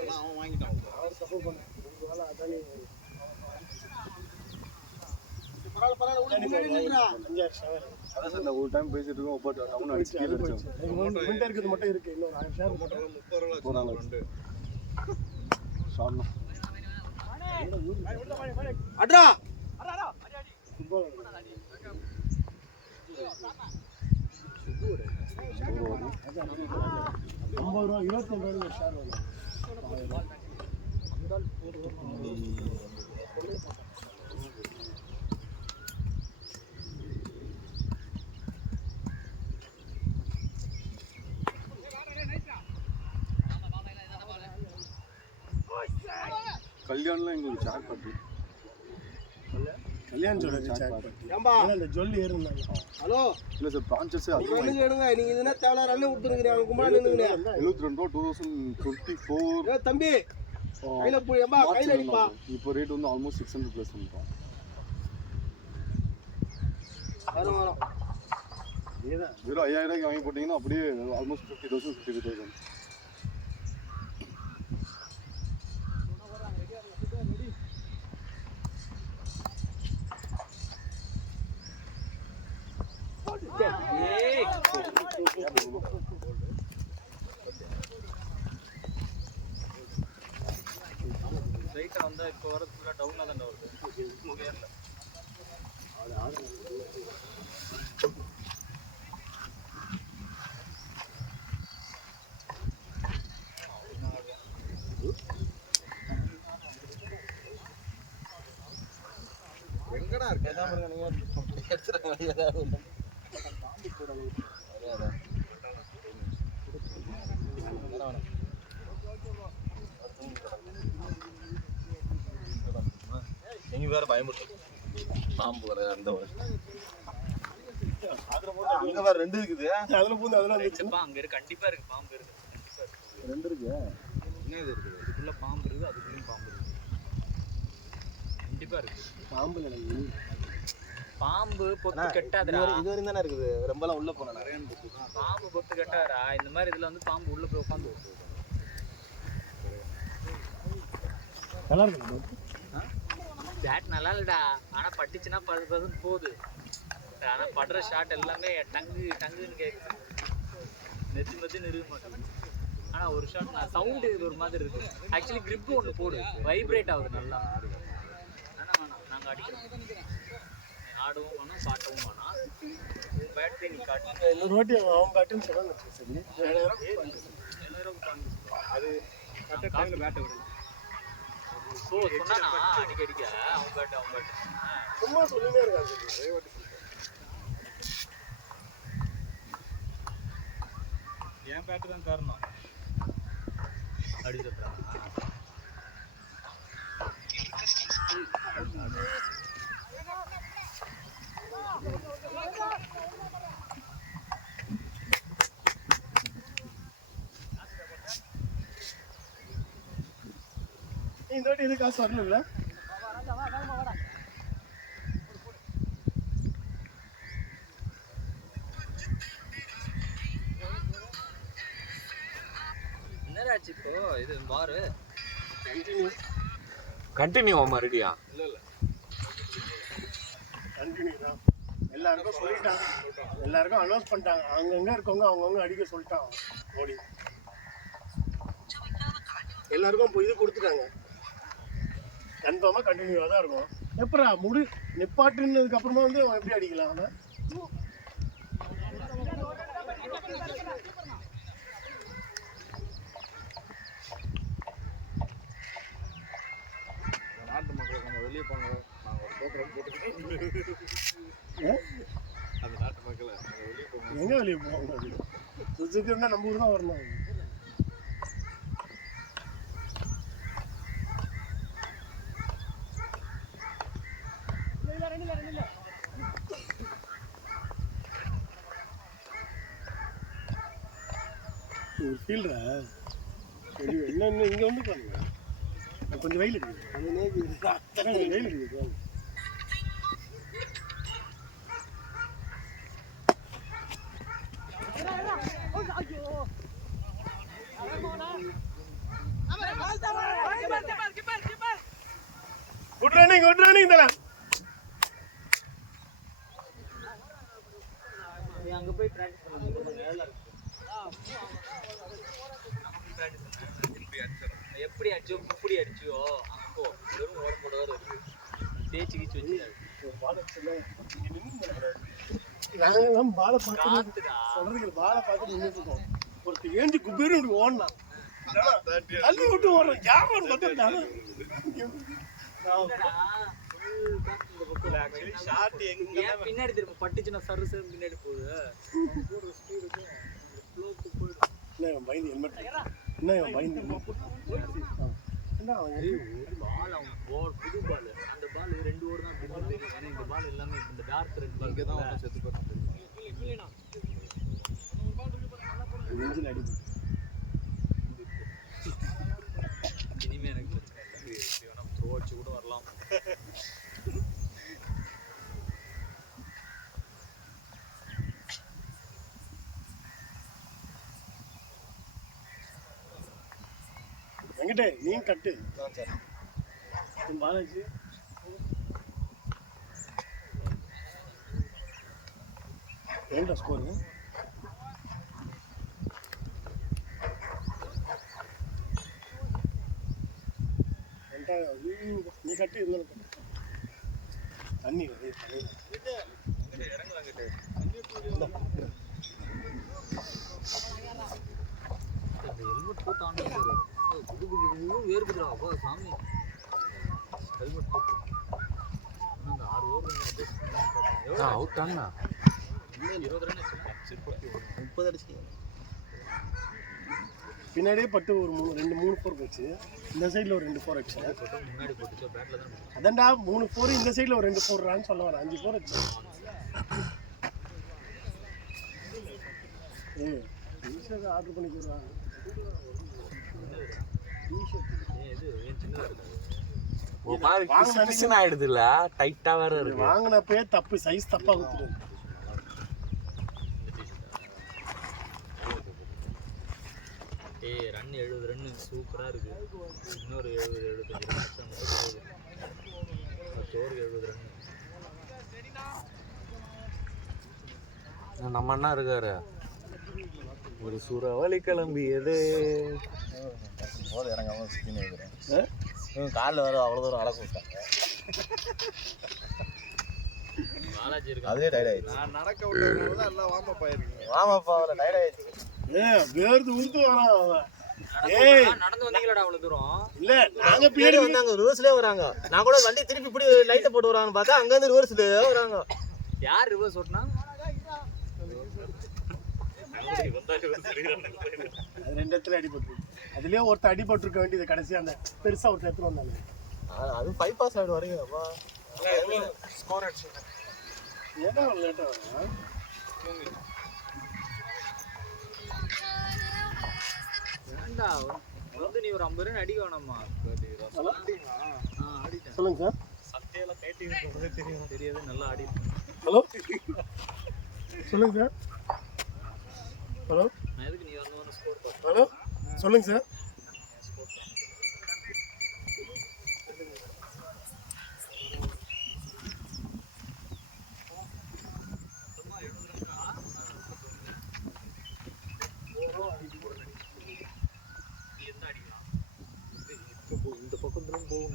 எல்லாம் அவன் வாங்கிட்டான். அவர் சப்போர்ட் பண்ண அதானே பரவாயில்ல உள்ள முன்னாடி நில்லுடா. 5,000 அதான் சார் ஒரு டைம் பேசிட்டு இருக்கோம். அப்போ டவுன் அடிச்சு கீழே அடிச்சோம். இவன்ட்ட இருக்கிறது மட்டும் இருக்கு. இன்னொரு 1000 ஷேர் மட்டும் 30 ரூபாய் சொன்னாங்க. ரெண்டு ஷார்ட்னா அட்ரா ஃபுட்பால் 50 ரூபா 22 ரூபாய்க்கு ஷேர் வரும். கல்யாண்ல எங்களுக்கு சாட் பாட்டு கல்யாணம் சொல்றது சாட் பண்ணி. ஏம்பா அந்த ஜொல்லி ஏறுனாங்க. ஹலோ இல்ல சார் பிரான்ச்சஸே நீங்க ரன்னுங்க எடுங்க. நீங்க இதுனா தேவல ரன் விட்டுருங்க. அவங்க கும்பல நின்னுங்க. 72 2024 ஏய் தம்பி கையில போய் ஏம்பா கையில அடிப்பா. இப்போ ரேட் வந்து ஆல்மோஸ்ட் 600 ப்ளஸ் வந்துட்டோம். வரும் வெறும் 5000 ரூபாய்க்கு வாங்கி போட்டீங்கன்னா அப்படியே ஆல்மோஸ்ட் 50,000 52,000. ஏய் ரைட்டா வந்தா இப்போ வர ஃபுல்லா டவுனா தான் வருது. ஏறல. எங்கடா இருக்கு? நீங்க வேற பயமுறுத்து பாம்பு வர அந்த அங்க வேற 2 இருக்குது. அதுல பூந்து அதுல வந்துச்சு. அங்க இருக்கு, கண்டிப்பா இருக்கு, பாம்பு இருக்கு. கண்டிப்பா இருக்கு. 2 இருக்கு. என்ன இது இருக்குது? இதுக்குள்ள பாம்பு இருக்கு, அதுக்குள்ளயும் பாம்பு இருக்கு. கண்டிப்பா இருக்கு. பாம்பு எனக்கு பாம்பு பொத்து கெட்டாதடா. இது வரையும் தானே இருக்குது. ரொம்பலாம் உள்ள போனா பாம்பு பொத்து கெட்டாதடா. இந்த மாதிரி இதுல வந்து பாம்பு உள்ள போய் உட்காந்து நல்லா இருக்கு. பேட் நல்லா இல்லடா. ஆனா பட்டுச்சுன்னா 10% போகுது. ஆனா படுற ஷாட் எல்லாமே டங்குன்னு கேக்குது. மெத்து நிறுவ மாட்டேங்குது. ஆனா ஒரு ஷாட் நான் சவுண்டு ஒரு மாதிரி இருக்கு. ஆக்சுவலி கிரிப் ஒன்று போடு, வைப்ரேட் ஆகுது நல்லா. ஆனா வேணாம், நாங்க அடிக்கிறோம். ஆடவும் வேணாம், பாட்டவும் வேணாம். பேட்டரி நீ காட்டு. இன்னொரு வாட்டி அவன் பேட்டுன்னு சொன்னாங்க. சரி 7,000 அது கரெக்டாக டைமில் பேட்டை விடுது. ஸோ சொன்னா அடிக்க அவங்க பேட்டு சும்மா சொல்லினே இருக்காங்க. என் பேட்டு தான் காரணம். அடி சொல்றாங்க. இந்த வாட்டி எது காசு வரல. ஆச்சு இப்போ இது பாரு கண்டினியூ மறுபடியா கண்டினியூ தான். எல்லாருக்கும் சொல்லிட்டாங்க, எல்லாருக்கும் அனௌன்ஸ் பண்ணிட்டாங்க. அங்கங்க இருக்கவங்க அவங்கவுங்க அடிக்க சொல்லிட்டாங்க மோடி. எல்லாருக்கும் இப்போ இது கொடுத்துட்டாங்க. கன்ஃபார்மாக கண்டினியூவாக தான் இருக்கும். எப்படா நிப்பாட்டுனதுக்கு அப்புறமா வந்து அவன் எப்படி அடிக்கலாம் அவன்? நாட்டு மக்கள் கொஞ்சம் வெளியே போங்க, நாங்கள் ஒரு ப்ரோக்ராம் போட்டுக்கிட்டோம். அந்த நாட்டு மக்களை வெளியே போங்க. எங்கே வெளியே போவாங்க? சுசுக்கு இருந்தால் நம்ம ஊர் தான் வரணும். ஒரு ஃபீல்டா என்ன இங்கே வந்து பாருங்க, கொஞ்சம் வெயில் இருக்குது. வெயில் இருக்குது. குட் ரன்னிங் தல. அங்க போய் பிராக்டிஸ் பண்ணுங்க. எப்படி அடிச்சோ இப்படி அடிச்சியோ அங்க போ. வெறும் உடம்போட வேற இருக்கு. தேய்ச்சி கீச்சு வச்சு நாங்கெல்லாம் பாலை பார்த்து சொல்றதுக்கு பாலை பார்த்து நின்றுட்டு இருக்கோம். ஒருத்தர் ஏஞ்சி குபேரு இப்படி ஓடலாம், தள்ளி விட்டு ஓடுறோம். யாரும் பார்த்துட்டாங்க பின்னாடி திரும்ப பட்டுச்சுன்னா சரு சரு பின்னாடி போகுது. பயந்து ஹெல்மெட் என்ன பயந்து பால் அவன் பால் புது பால். அந்த பால் 2 ஓவர் தான் தெரியும். ஏன்னா இந்த பால் எல்லாமே இந்த டார்க் ரெட் பால் தான் செத்து போயிடும். நெஞ்சில் அடிச்சு. இனிமே எனக்கு பிரச்சனை இல்லை. த்ரோ அடிச்சு கூட வரலாம். என்கிட்ட நீ கட்டு பாலாஜி. ஏன்டா ஸ்கோரு? நீ கட்டு இருந்தாலும் தண்ணி ஹெல்மெட் போட்டான் புது புது வேர்க்குதுடா அப்பா சாமி. ஹெல்மெட் போட்டு அந்த 6 ஓவர் அவுட் ஆனா 20 ரன் 30 அடிச்சிட்டீங்க. பின்னாடியே பட்டு ஒரு 2-3 4 போச்சு. இந்த சைடில் ஒரு 2 4 அடிச்சு. முன்னாடி போட்டுச்சு பேட்ல தான். அதான்டா 3 4 இந்த சைடில் ஒரு 2 4 ரான்னு சொல்ல வரேன். 5 4 அடிச்சு. டிஷர்ட் ஆர்டர் பண்ணிக்கிறான். ஒரு மாதிரி பிசுபிசுன்னு ஆயிடுதுல்ல, டைட்டா வேற இருக்கு. வாங்கினப்பே தப்பு, சைஸ் தப்பா கொடுத்துருது. ரன் 70 ரன் சூப்பரா இருக்கு. இன்னொரு 70-75 ரன் 70 ரன். நம்ம அண்ணா இருக்காரு, ஒரு சூறாவளி கிளம்பியது. இறங்காம சுத்தின்னு இருக்கிறேன். காலில் வேற அவ்வளோ தூரம் அடக்க விட்டாங்க. பாலாஜி இருக்கு. அதே டயர்ட் ஆயிடுச்சு. நான் நடக்க விட்டதுனால தான் எல்லாம் வார்ம் அப் ஆயிருக்கீங்க. வார்ம் அப் ஆகல, டயர்ட் ஆயிடுச்சு. வேர்த்து உருத்து வரான். நடந்து வந்தீங்களா அவ்வளவு தூரம்? இல்ல நாங்க பின்னாடி வந்தாங்க, ரிவர்ஸ்லயே வராங்க. நான் கூட வண்டி திருப்பி இப்படி லைட்டை போட்டு வராங்கன்னு பார்த்தா அங்க இருந்து ரிவர்ஸ்லயே வராங்க. யார் ரிவர்ஸ் ஓட்டுனா? 2 இடத்துல அடிபட்டு. அதுலயே ஒருத்தர் அடிபட்டு இருக்க வேண்டியது. கடைசி அந்த பெருசா ஒரு இடத்துல வந்தாங்க. அது 5 பாஸ் ஆயிடு வரீங்க. அப்பா ஸ்கோர் அடிச்சு ஏடா லேட்டா வரா? ஏண்டா வந்து நீ ஒரு 50 ரன் அடிக்க வேணாமா? சொல்லுங்க சார். சட்டையில கைட்டி இருக்கும்போதே தெரியும். தெரியாது, நல்லா ஆடி. ஹலோ சொல்லுங்க சார். ஹலோ நான் எதுக்கு நீ வரணும் ஸ்கோர் ஹலோ சொல்லுங்க சார்.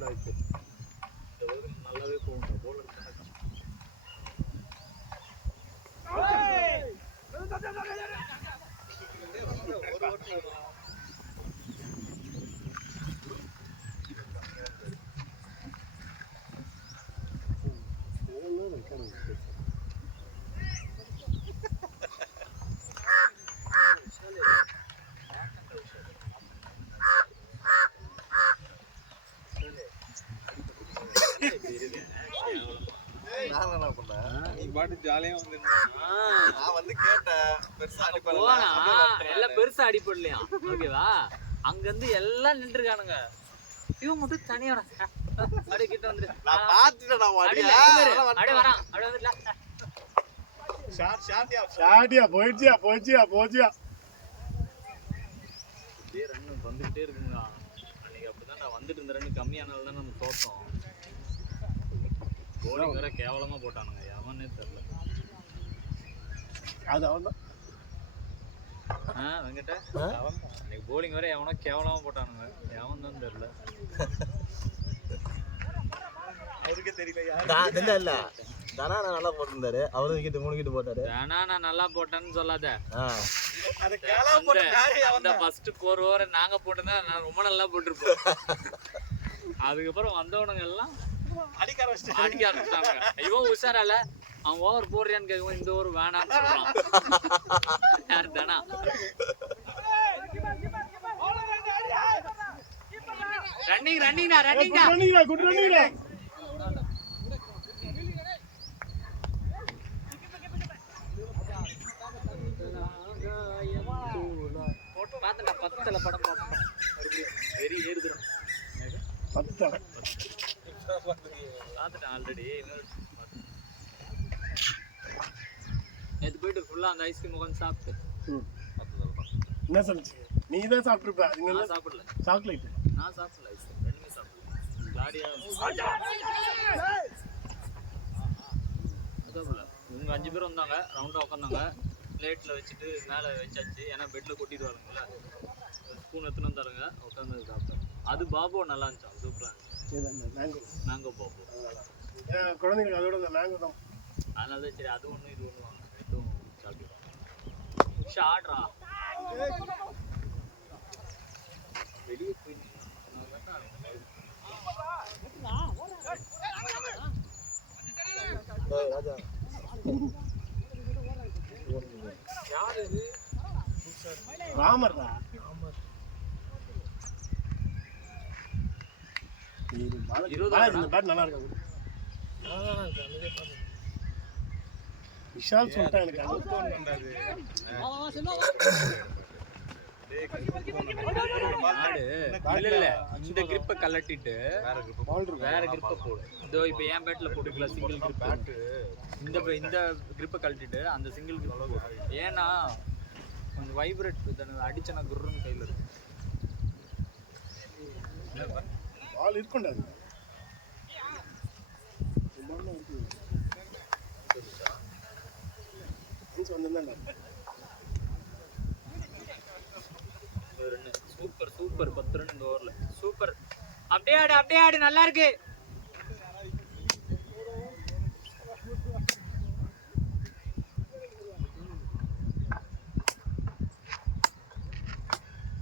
வாய்ப்பு. இந்த over நல்லாவே போகும் bowler தானே. நான் என்ன பண்ணேன், நீ பாட்டு ஜாலியா வந்து நான் வந்து கேட்டேன் பெருசா போனா எல்லாம் பெருசா அடிப்படலையா ஓகேவா? அங்க இருந்து எல்லாம் நின்றுருக்கானுங்க, இவன் மட்டும் தனியா வரான். அப்படியே கிட்ட வந்துரு, நான் பாத்துட்டேன். நான் அப்படியே வரான், அப்படியே வந்துடலாம். ஷாட்டியா போயிடுச்சியா அப்படியே ரன் வந்துகிட்டே இருக்குங்க. அன்னைக்கு அப்படிதான் நான் வந்துட்டு இருந்த ரன் கம்மியானது தான் நம்ம தோத்தோம். போலிங் வேற கேவலமா போட்டானுங்க, எவனே தெரியல. அது அவன்தான். வெங்கட்ட அன்னைக்கு போலிங் வேற எவனோ கேவலமா போட்டானுங்க, எவன் தான் தெரியல. அவருக்கே தெரியல. இல்ல தானா நல்லா போட்டிருந்தாரு, அவரும் விக்கெட் 3 விக்கெட் போட்டாரு. ஏன்னா நான் நல்லா போட்டேன்னு சொல்லாத. அது கேளா போட்டாரு. அந்த ஃபர்ஸ்ட் 4 ஓவர் நாங்க போட்டதா நான் ரொம்ப நல்லா போட்டிருப்போம். அதுக்கப்புறம் வந்தவனுங்க எல்லாம் அடிக்க ஆரம்பிச்சிட்டாங்க. இவன் உஷாரால அவன் ஓவர் போடுறியான்னு கேட்கும், இந்த ஓவர் வேணான்னு சொல்றான். யாரு தானா? ரன்னிங்டா குட் ரன்னிங்டா. பார்த்தா 10ல படம் பார்த்தேன், வெறி ஏறுதுறான். 10 பார்த்துட்டேன் ஆல்ரெடி. நேற்று போயிட்டு ஃபுல்லாக அந்த ஐஸ்கிரீம் உட்காந்து சாப்பிட்டு. என்ன சொல்லுச்சு? நீ தான் சாப்பிட்டுருப்ப. நான் சாப்பிடல, சாக்லேட் நான் சாப்பிடல, ஐஸ்கிரீம் ரெண்டுமே சாப்பிடல. காடியா இவங்க 5 பேர் வந்தாங்க, ரவுண்டாக உட்காந்தாங்க. பிளேட்டில் வச்சுட்டு மேலே வச்சாச்சு, ஏன்னா பெட்டில் கொட்டிட்டு வாருங்கள. ஸ்பூன் எடுத்துன்னு வந்தாருங்க, உட்காந்து சாப்பிட்டேன். அது பாபோ நல்லா இருந்துச்சு, சூப்பராக இருந்துச்சு. மேங்கோ பாபோ குழந்தைங்களுக்கு அதோட அந்த மேங்கோ தான். அதனால தான் சரி அது ஒன்று இது ஒன்று வாங்க, ரெண்டும் சாப்பிடுவோம். ஷார்ட்ரா வெளியே போய் ராமர்ரா. இந்த பேட் நல்லா இருக்கு. விஷால் சொல்லிட்டா எனக்கு இல்ல இந்த கிரிப்பை கலட்டிட்டு வேற கிரிப்பை போடு. இதோ இப்போ என் பேட்ல போட்டுக்கல சிங்கிள் கிரிப். இந்த கிரிப்பை கழட்டிட்டு அந்த சிங்கிள் கிரிப் போடு. ஏன்னா கொஞ்சம் வைப்ரேட் அடிச்சனா குருன்னு கையில் இருக்கு. பால் இருக்கும்டா. சூப்பர் சூப்பர் 10 ரன் இந்த ஓவர்ல சூப்பர். அப்படியே ஆடு நல்லா இருக்கு.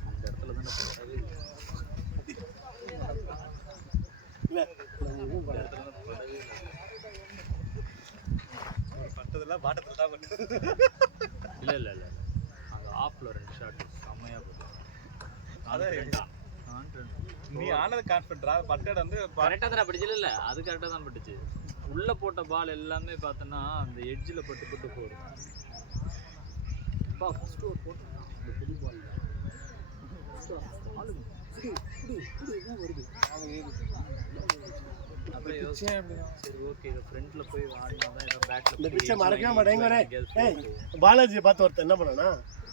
அந்த இடத்துல பட்டதுல பாட்டத்துல தான் பட்டது. இல்ல அந்த ஆஃப்ல 2 ஷாட் செம்மையா போச்சு. நீ ஆனது கான்ஃபிடன்ட்ரா. பட்டட் வந்து கரெக்டா தான் படிச்சல. இல்ல அது கரெக்டா தான் பட்டுச்சு. உள்ள போட்ட பால் எல்லாமே பார்த்தனா அந்த எட்ஜ்ல பட்டு போகுது. பா ஃபர்ஸ்ட் ஓவர் போட்டா அந்த புது பால் பால் என்ன வருது. சரி ஓகே இத ஃப்ரண்ட்ல போய் ஆடினா தான் ஏதோ பேட்ல இந்த பிச்சை மறக்கவே மாட்டேங்க வரே. ஏய் பாலாஜியை பார்த்து ஒருத்தன் என்ன பண்ணானா,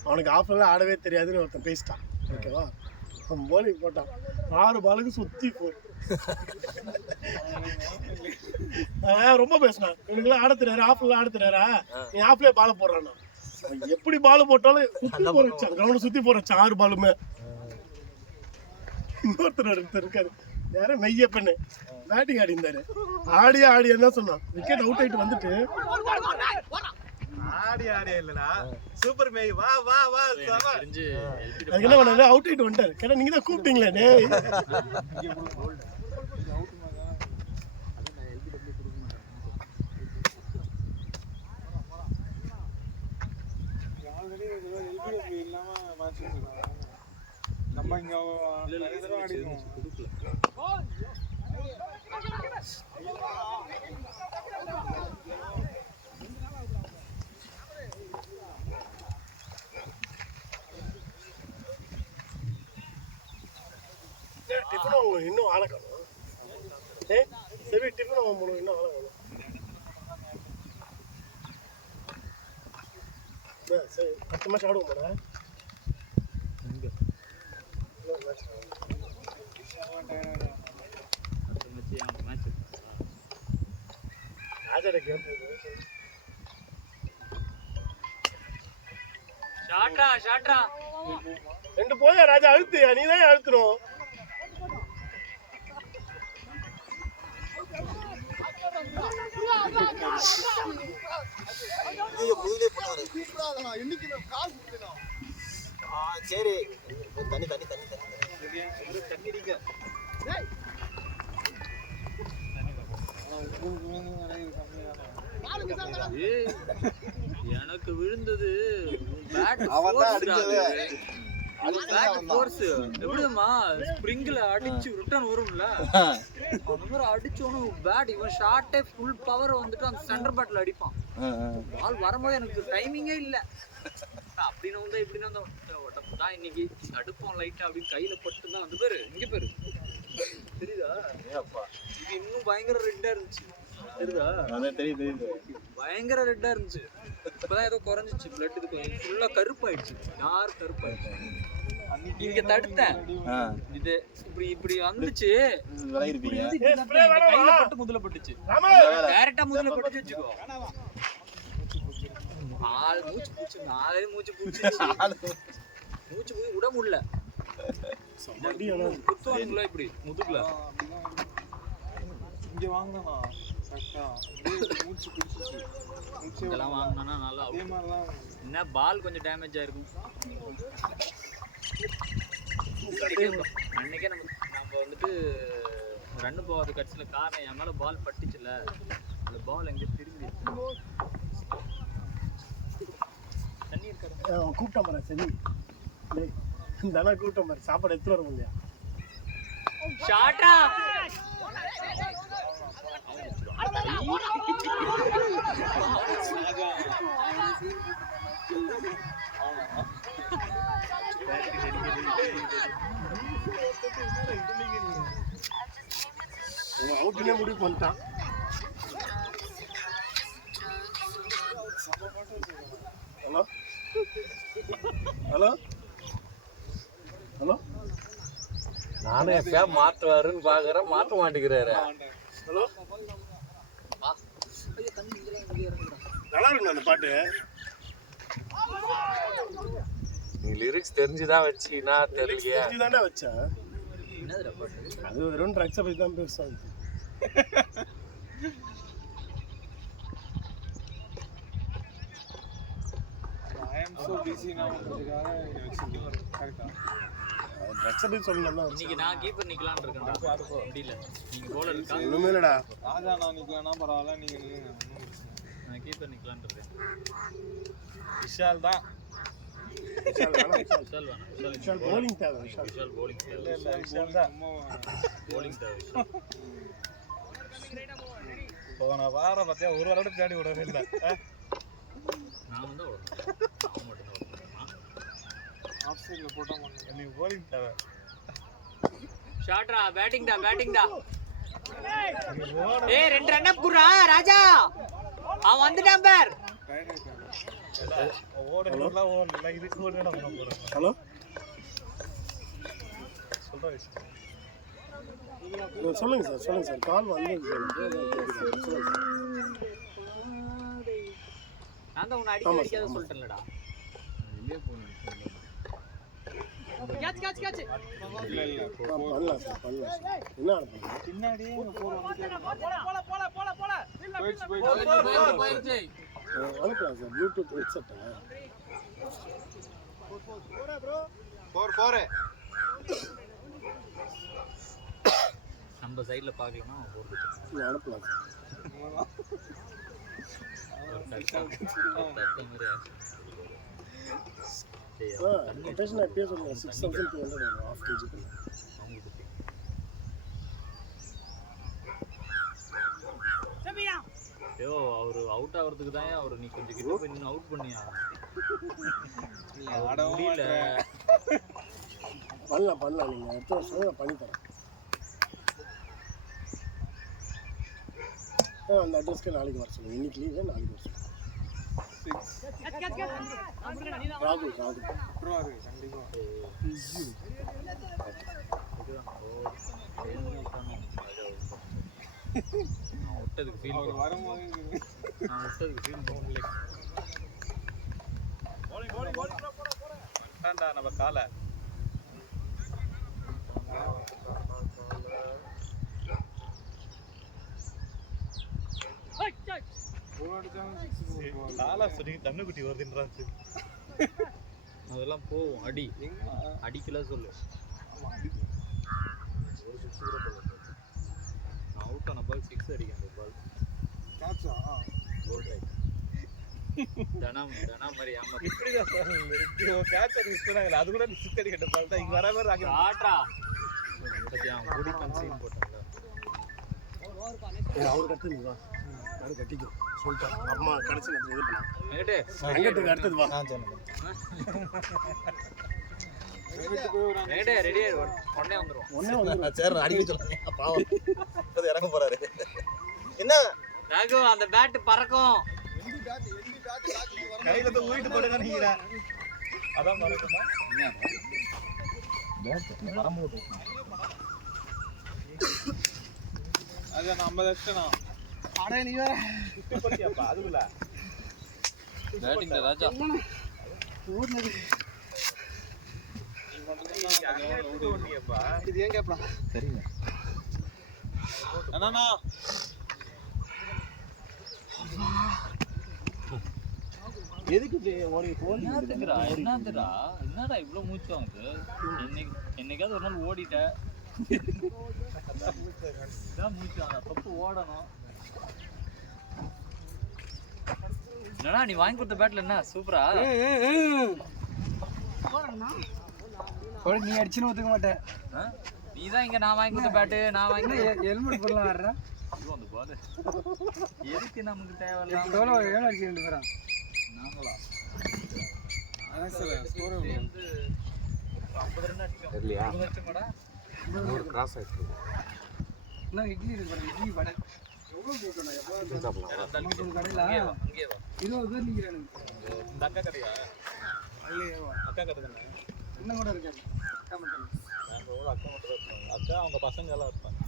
அவனுக்கு ஆஃப்ல ஆடவே தெரியாதுன்னு ஒருத்தன் பேசிட்டான். ஓகேவா, அவன் போலிங் போட்டான் 6 பாலுக்கு சுத்தி போய் ரொம்ப பேசினான். இவனுக்குலாம் ஆட தெரியாரு, ஆஃப்ல ஆட தெரியாரா, நீ ஆஃப்லயே பால போடுறானா. எப்படி பால் போட்டாலும் சுத்தி போறச்சான், கிரவுண்ட் சுத்தி போறச்சான் 6 பாலுமே. இன்னொருத்தர் இருக்காரு யாரு மெய்யப்பண்ணு பேட்டிங் ஆடி இருந்தாரு. ஆடியா தான் சொன்னான். விக்கெட் அவுட் ஆயிட்டு வந்துட்டு ஆடி இல்லடா சூப்பர் மேய் வா வா வா தெரிஞ்சு அதுக்கு என்ன பண்ணாரு, அவுட் ஆயிட்டு வந்துட்டாரு. கேட்டா நீங்க தான் கூப்பிட்டீங்களே டேய். நம்ம இங்க நிறைய தடவை ஆடிருக்கோம். டிஃபன் இன்னும் ஆளை காணும். சரி டிஃபன் வாங்க இன்னும் ஆளை காணும். சரி 10 மேட்ச் ஆடுவோம் மேடம். ராஜாட கேம் ஷாட்ரா 2 போயா ராஜா, அழுத்தியா நீ தான் அழுத்தணும். சரி தண்ணி தண்ணி தண்ணி தண்ணி தண்ணி எனக்கு விழுந்தது பேட் அவன்தான் அடிச்சது. ஃபோர்ஸ் எப்படிமா ஸ்ப்ரிங்ல அடிச்சு ரிட்டர்ன் வரும்ல அந்த மாதிரி அடிச்சோன்னு பேட் இவன் ஷாட்டே ஃபுல் பவர் வந்துட்டு அந்த சென்டர் பேட்ல அடிப்பான். பால் வரும்போது எனக்கு டைமிங்கே இல்ல. அப்படின்னு வந்தா இப்படின்னு வந்தா தான் இன்னைக்கு தடுப்போம் லைட்டா அப்படி கையில பட்டு தான் வந்து பேரு இங்க பேரு தெரியுதா? இது இன்னும் பயங்கர ரெட்டா இருந்துச்சு தெரியுதா? தெரியுது பயங்கர ரெட்டா இருந்துச்சு. இப்பதான் ஏதோ குறைஞ்சிச்சு பிளட். இது கொஞ்சம் ஃபுல்லா கருப்பாயிடுச்சு. யார் கருப்பாயிடுச்சு இங்க தடுத்தேன். இது இப்படி இப்படி வந்துச்சு கையில பட்டு முதல்ல பட்டுச்சு. டைரக்டா முதல்ல பட்டுச்சு வச்சுக்கோ. ஆள் மூச்சு பூச்சு நாளே மூச்சு பூச்சு மூச்சு போய் விட முடியல. குத்துவானுங்களா இப்படி முதுகுல இங்க வாங்கண்ணா கரெக்டா மூச்சு பிடிச்சிச்சு. இதெல்லாம் வாங்கினா நல்லா என்ன பால் கொஞ்சம் டேமேஜ் ஆயிருக்கும். அன்னைக்கே நம்ம வந்துட்டு ரன்னு போகாத கட்சியில் காரணம் என் மேலே பால் பட்டுச்சுல. அந்த பால் எங்கே திரும்பி தண்ணி இருக்காரு கூப்பிட்டா பாரு. சரி தானே கூப்பிட்ட மாதிரி சாப்பாடு எடுத்துட்டு வர முடியா? ஷாட்டா அவுட்லயே முடிவு பண்ணிட்டான். ஹலோ ஹலோ ஹலோ நானும் எப்பயா மாத்துவாருன்னு பாக்குறேன், மாத்த மாட்டேங்கிறாரு. ஹலோ நல்லா இருக்கு அந்த பாட்டு. நீ லிரிக்ஸ் தெரிஞ்சுதான் வச்சுனா தெரியலையா? தாண்டா வச்சா அது வெறும் ட்ரக்ஸை பற்றி தான் பேசுவாங்க. ட்ரக்ஸை பற்றி சொல்லலாம். இன்னைக்கு நான் கீப்பர் நிக்கலாம்னு இருக்கேன்டா. முடியல நீங்க போல இருக்கா? ஒண்ணுமே இல்லடா ராஜா நான் நிக்கலன்னா பரவாயில்ல, நீங்க நான் கீப்பர் நிக்கலாம்னு இருக்கேன். விஷால் தான். விஷால் வேணாம். விஷால் bowling தேவை. விஷால் bowling தேவை. இல்ல விஷால் தான் bowling தேவை. போன வாரம் பார்த்தியா ஒரு வாரம் பின்னாடி விடவே இல்லை. நான் வந்து அவன் மட்டும் தான் ஆஃப் சைடில் போட்டால் பண்ணு. நீ bowling தேவை. ஷாட்ரா பேட்டிங்டா பேட்டிங்டா. ஏய் 2 ரன் அப் குறா ராஜா. அவன் வந்துட்டான் பார். ஓடலாம் ஓடல இதுக்கு ஒரு இடம் பண்ண போறேன். ஹலோ சொல்லுங்க சார், சொல்லுங்க சார். கால் வந்து நான் தான் உன்னை அடிக்க சொல்லிட்டேன்லடா. வெளியே போகணும். பண்ணலாம் சார் பண்ணலாம் சார். என்ன அனுப்பலாம் அனுப்பலாம் சார் ப்ளூடூத் ஹெட்செட்டா 4 நம்ம சைடுல பார்க்கலன்னா போடுது. இல்லை அனுப்பலாம் சார். கொட்டேஷன் எப்பயே சொல்லுங்கள் 6,200 ½ kg ஐயோ அவரு அவுட் ஆகிறதுக்கு தான் அவரு நீ கொஞ்சம் கிட்ட போய் நின்று அவுட் பண்ணியா முடியல. பண்ணலாம் நீங்கள் அடுத்த வருஷம் நான் பண்ணித்தரேன். அந்த அட்ரஸ்க்கு நாளைக்கு வர சொல்லுங்கள். இன்னைக்கு லீவு நாளைக்கு வர சொல்லுங்கள். ராகுல் நான் விட்டதுக்கு ஃபீல் பண்ணல. நம்ம காலை தண்ணுக்குட்டி வருதுன்றாச்சு. அதெல்லாம் போகும் அடிக்கல சொல்லு. அவுட் ஆன பால் 6 அடிக்கும். அந்த பால் தனா மாதிரி இப்படிதான் சார் கேட்ச் சொன்னாங்க. அது கூட சிக்ஸ் அடிக்கிட்ட பால் தான் இங்க வர மாதிரி ஆட்ரா பத்தியா குடி பன்சீன் போட்டாங்க. அவருக்கு அடுத்து நீ வா அது கட்டிக்கும் சொல்லிட்டேன். அம்மா கடைசி நேரத்தில் இது பண்ணாங்க. எங்கிட்டே வெங்கட்டுக்கு அடுத்தது வா. எங்கிட்டே ரெடியா உடனே வந்துடும். ஒன்னே வந்து சரி அடிக்க சொல்லுங்க. பாவம் இப்ப இறங்க போறாரு. என்ன ராகு அந்த பேட் பறக்கும். கையில இருந்து ஊயிட்டு போடுங்க நீங்க. அதான் பறக்குமா பேட் வரம்போது அது நம்ம லட்சணா. அட நீ வேற போட்டியாப்பா அதுக்குள்ள பேட்டிங் ராஜா ஓடுனது ஓடியப்பா. இது ஏன் கேப்பலாம் சரிங்க அண்ணா எதுக்கு ஓடி போன் என்னடா இவ்வளவு மூச்சு வாங்குது. என்னைக்காவது ஒரு நாள் ஓடிட்ட மூச்சு வாங்க அப்பப்போ ஓடணும். என்னடா நீ வாங்கி கொடுத்த பேட்ல என்ன சூப்பரா நீ அடிச்சுன்னு ஒத்துக்க மாட்டேன். நீ தான் இங்க நான் வாங்கி கொடுத்த பேட்டு நான் வாங்கி ஹெல்மெட் போடலாம் வர்றேன். அந்த பால் எதுக்கு நமக்கு தேவையில்ல. எவ்வளோ அடிச்சு 2 பேரா நாங்களா தெரியலையா? 100 கிராஸ் ஆயிடுச்சு. இன்னும் இட்லி இருக்கு பாருங்க. இட்லி வடை எவ்வளோ போட்டோம். எப்போ கடையில் 20 பேர் நிற்கிறானுங்க. இந்த அக்கா கடையா அக்கா கடை தானே. இன்னும் கூட இருக்காது. அக்கா மட்டும் அக்கா மட்டும் தான் அக்கா அவங்க பசங்க எல்லாம் இருப்பாங்க.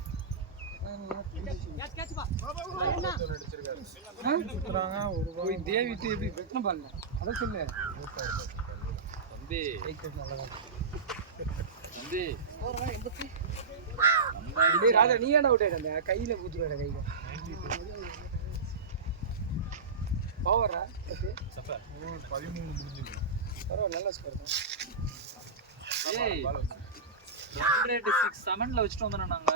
தேவி எப்படி வெட்டணும் பாருங்க. அதை சொல்லு தம்பி ராஜா. நீ ஏன்டா அவுட் ஆயிட்ட? கையில ஊத்துற கையில பவரா 13 முடிஞ்சுங்க. பரவாயில்ல நல்ல ஸ்கோர் தான். ஏய் 106 வச்சுட்டு வந்தோம் நாங்க.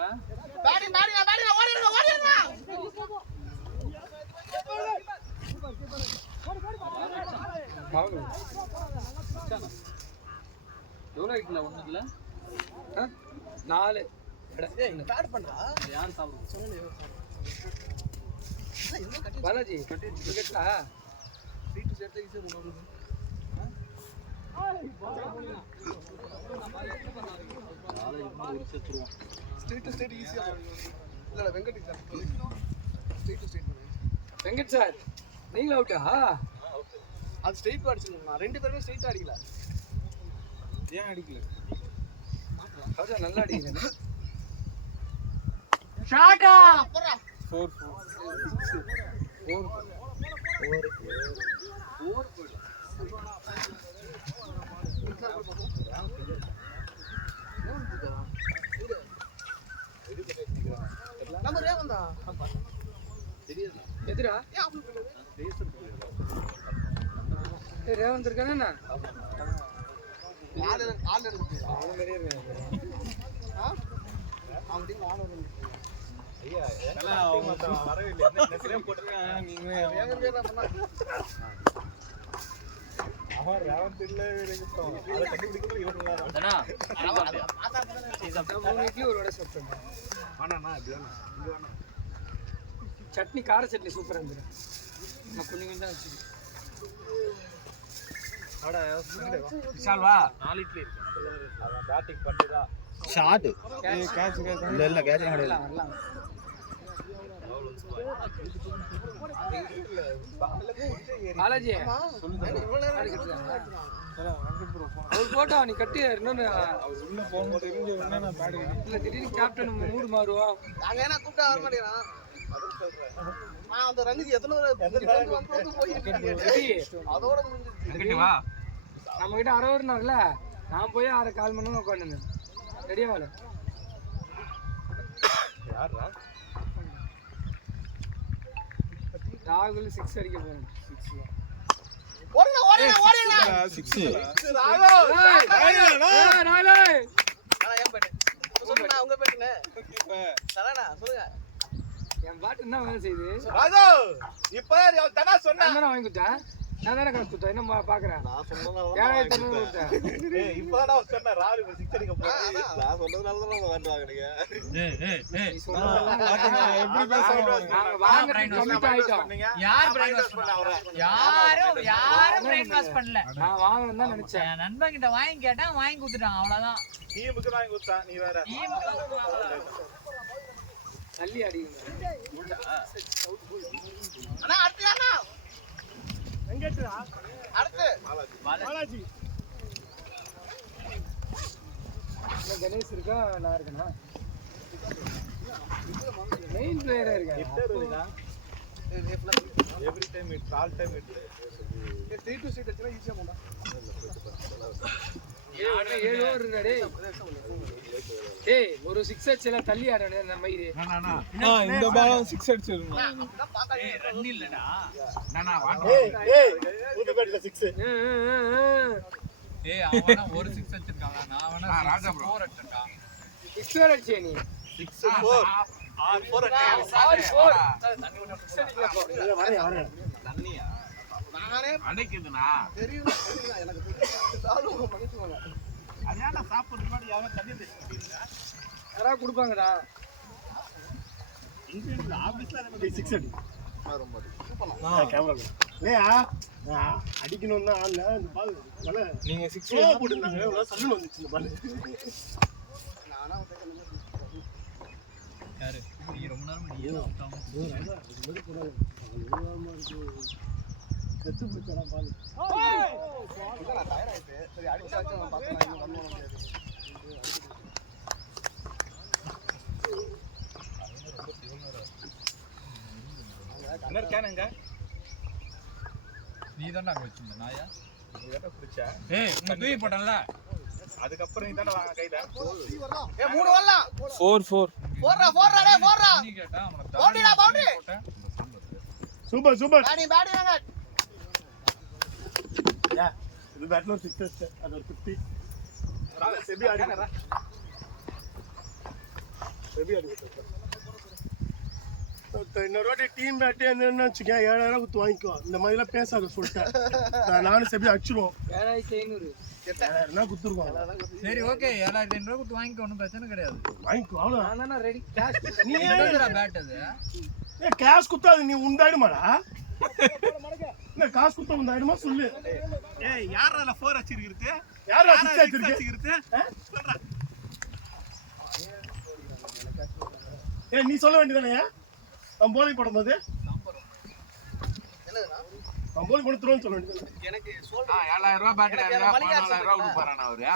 எவ்வளோ ஆயிட்டுல ஒன்றுல 4 யார் சாப்பிடுறது பாலாஜி விக்கெட்டா வெங்கட் சார் நீங்களும் அவுட்டா? அது ஸ்ட்ரைட் அடிச்சிருந்தோம். 2 பேருமே ஸ்ட்ரைட் அடிக்கல. ஏன் அடிக்கல? ராஜா நல்லா அடிக்கிறேன். ஷாட்டா 4 4 எதிரா ரேவந்த் இருக்கானே ஆள் எடுத்து அவங்க டீம் ஆள் எடுத்து ஒரு வடை சாப்பிட்டேன். சட்னி கார சட்னி சூப்பராக இருந்தது. நான் கொஞ்சம் கொஞ்சம் தான் வச்சுக்கேன். விஷால் வா 4 இட்லி இருக்கு. ஷாட் இல்ல கேட்ச் வரலாம் வரலாம். பாலாஜி ஒரு போட்டோ நீ கட்டி இன்னொன்னு இல்ல திடீர்னு கேப்டன் மூடு மாறுவோம். நாங்க ஏன்னா கூப்பிட்டா வர மாட்டேங்கிறான். நான் அந்த ரன்னுக்கு எத்தனை அதோட வா நம்ம கிட்ட 6 ஓவர்னார்ல நான் போய் 6.25 மணி நேரம் உட்காந்துருந்தேன். ரெடியா வேலை ராகுல் 6 அடிக்க போறேன். என் பாட்டு என்ன வேலை செய்யுது? நான் தானே வாங்கி கொடுத்தேன். நான் தானே காசு கொடுத்தேன். என்ன பாக்குறேன் நான் வாங்கணும் தான் நினைச்சேன். நண்பன் கிட்ட வாங்கி கேட்டேன், வாங்கி கொடுத்துட்டான். அவ்வளவுதான். தள்ளி அடிக்கணும். கணேஷ் இருக்கா நான் இருக்கேனா? மெயின் பிளேயரா இருக்கேன். Every time it all time it 3 to 6 அடிச்சா ஈஸியா போடா. 7 ஓவர் இருக்காடே. ஏய் ஒரு 6 அடிச்சல தள்ளி ஆடனே நம்ம இது. இந்த பால் 6 அடிச்சிருங்க. ஏய் ரன் இல்லடா. ஏய் புது பேட்ல 6. ஏய் அவனா ஒரு 6 அடிச்சிருக்காங்க. நான் வேணா ராஜா 4 அடிச்சிருக்கான். 6 ஓவர் அடிச்சே நீ. 6 4 4 தண்ணி விட்டு 6 அடிக்கல. வரேன் தண்ணியா நானே அணைக்குதுண்ணா தெரியும் எனக்கு தெரியும் மனுஷங்க அதான சாப்பிடுற மாதிரி யாரோ தண்ணி பேசிட்டீங்களா? யாரா கொடுப்பாங்கடா. இங்க ஆபீஸ்ல நம்ம 6 அடி. கேமரா இல்லையா அடிக்கணும் தான் ஆடல. இந்த பால் நீங்க 6 போட்டுருந்தாங்க. சல்லுன்னு வந்துச்சு இந்த பால். நானா யாரு நீ ரொம்ப நேரம் நீ செத்து போச்சா பால். நான் டயர்ட் ஆயிட்டு சரி அடிச்சாச்சும் நான் பார்த்தா நான் பண்ண முடியாது. அண்ணர் கேனுங்க நீ தான்டா வச்சிருந்த நாயா. நீ வேற குடிச்ச. ஏய் உங்க தூக்கி போட்டல. அதுக்கு அப்புறம் நீ தான வாங்க கையில. ஏ 3 வரலாம் 4 போடுறா டேய் போடுறா. நீ கேட்டா அவன பவுண்டரிடா பவுண்டரி. Super super. பேடி வாங்க. இது பேட்ல 6 அடிச்சு அது ஒரு 50. செபி அடிக்கறா. செபி அடிக்கறா. இன்னொரு வாட்டி டீம் பேட்டே என்னன்னு வச்சுக்க 7000 கொடுத்து வாங்கிக்கோ. இந்த மாதிரிலாம் பேசாத சொல்லிட்டேன். நானும் செபி அடிச்சிருவோம். 7500 என்ன குத்துருவோம். சரி ஓகே 7500 ரூபாய் கொடுத்து வாங்கிக்கோ, ஒண்ணும் பிரச்சனை கிடையாது. வாங்கிக்கோ அவ்வளோ. நான் தான ரெடி கேஷ். நீ என்னடா பேட் அது? கேஷ் குத்தாது நீ உண்டாயிடுமாடா? என்ன காசு குத்த உண்டாயிடுமா சொல்லு. ஏய் யாரா 4 அடிச்சிருக்கு? யாரா 6 அடிச்சிருக்கு? சொல்றா. ஏய் நீ சொல்ல வேண்டியதானே? நான் போலிங் போடும்போது என்னடா நான் போலிங் கொடுத்துருவேன்னு சொல்ல வேண்டியது. எனக்கு சொல்ற 7000 ரூபாய் பேட் 14000 ரூபாய் கொடுப்பாராண்ணா அவரு?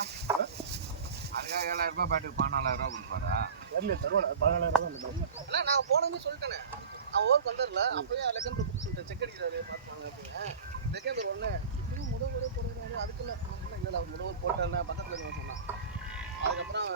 அதுக்காக 7000 ரூபாய் பேட்டுக்கு 14000 ரூபாய் கொடுப்பாரா? தெரியல தருவானா 14000 தான் அந்த இல்ல நான் போனவே சொல்லிட்டேனே. அவன் ஓவர் வந்தறல அப்பவே லெக்கன் சொல்லிட்டு செக் அடிக்கிறாரு பாத்துவாங்க அப்படினே. லெக்கன் ஒண்ணே இது முதல் போடுறாரு அதுக்கு இல்ல அவர் முதல் போட்டானே பக்கத்துல என்ன சொன்னான். அதுக்கு அப்புறம்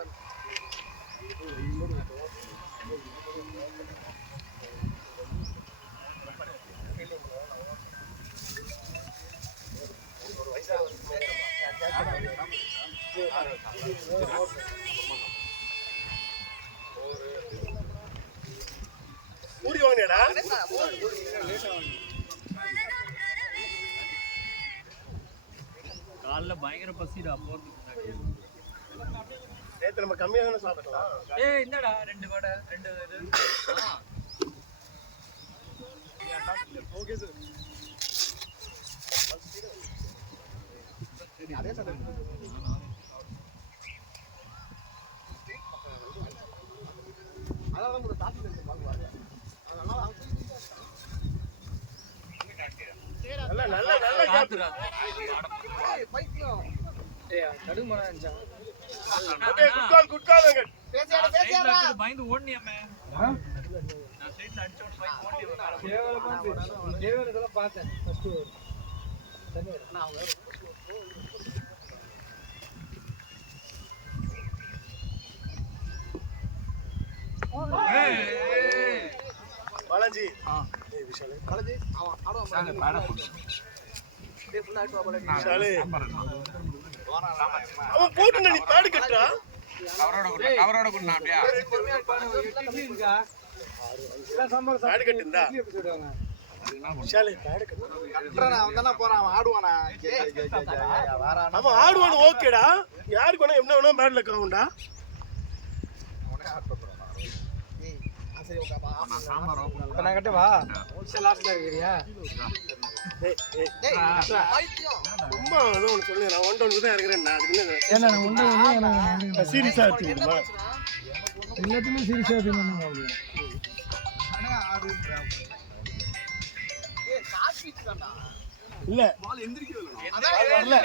வாங்கினேடா காலைல பயங்கர பசிடா போறதுக்கு நேற்று நம்ம கம்மியாக தானே சாப்பிடலாம். ஏய் இந்தடா 2 வடை 2 இது ஓகே சார் அதே சார் அதான் நம்ம தாத்தி வாங்குவாங்க அதனால நல்லா நல்லா நல்லா காத்துடா பைக்ல ஏய் கடுமனா இருந்துச்சா ஓகே குட் கால் வெங்கட். பேசியாடா பயந்து ஓடுனியாமே நான் சைடுல அடிச்சோட பயந்து ஓடினேன் கேவல இதெல்லாம் பார்த்தேன் ஃபர்ஸ்ட் பாலாஜி காலேஜ் அவன் ஆடுவான் ஃபுல்லா ஆடுவா போல விஷாலு அவன் போட்டு நீ தாடி கட்டுறா கவரோட கொண்டு அப்படியா தாடி கட்டுந்தா விஷாலு தாடி கட்டு அவன் தானே போறான் அவன் ஆடுவானா அவன் ஆடுவானு ஓகேடா யாருக்கு வேணா என்ன வேணா பேட்ல காவுண்டா சரி ஓகே இப்ப நான் கட்டவா லாஸ்ட்ல இருக்கறியா டேய் பைத்தியம் சும்மா ஏதோ ஒன்று சொல்லு நான் ஒன் டவுன் தான் இருக்கிறேன் நான் அதுக்கு ஏன்னா நான் உண்டை எனக்கு சீரியஸா எடுத்துக்கிட்டுமா எல்லாத்தையுமே சீரியஸா எடுத்துக்கணும் ஏய் காப்பி தான்டா இல்ல வரல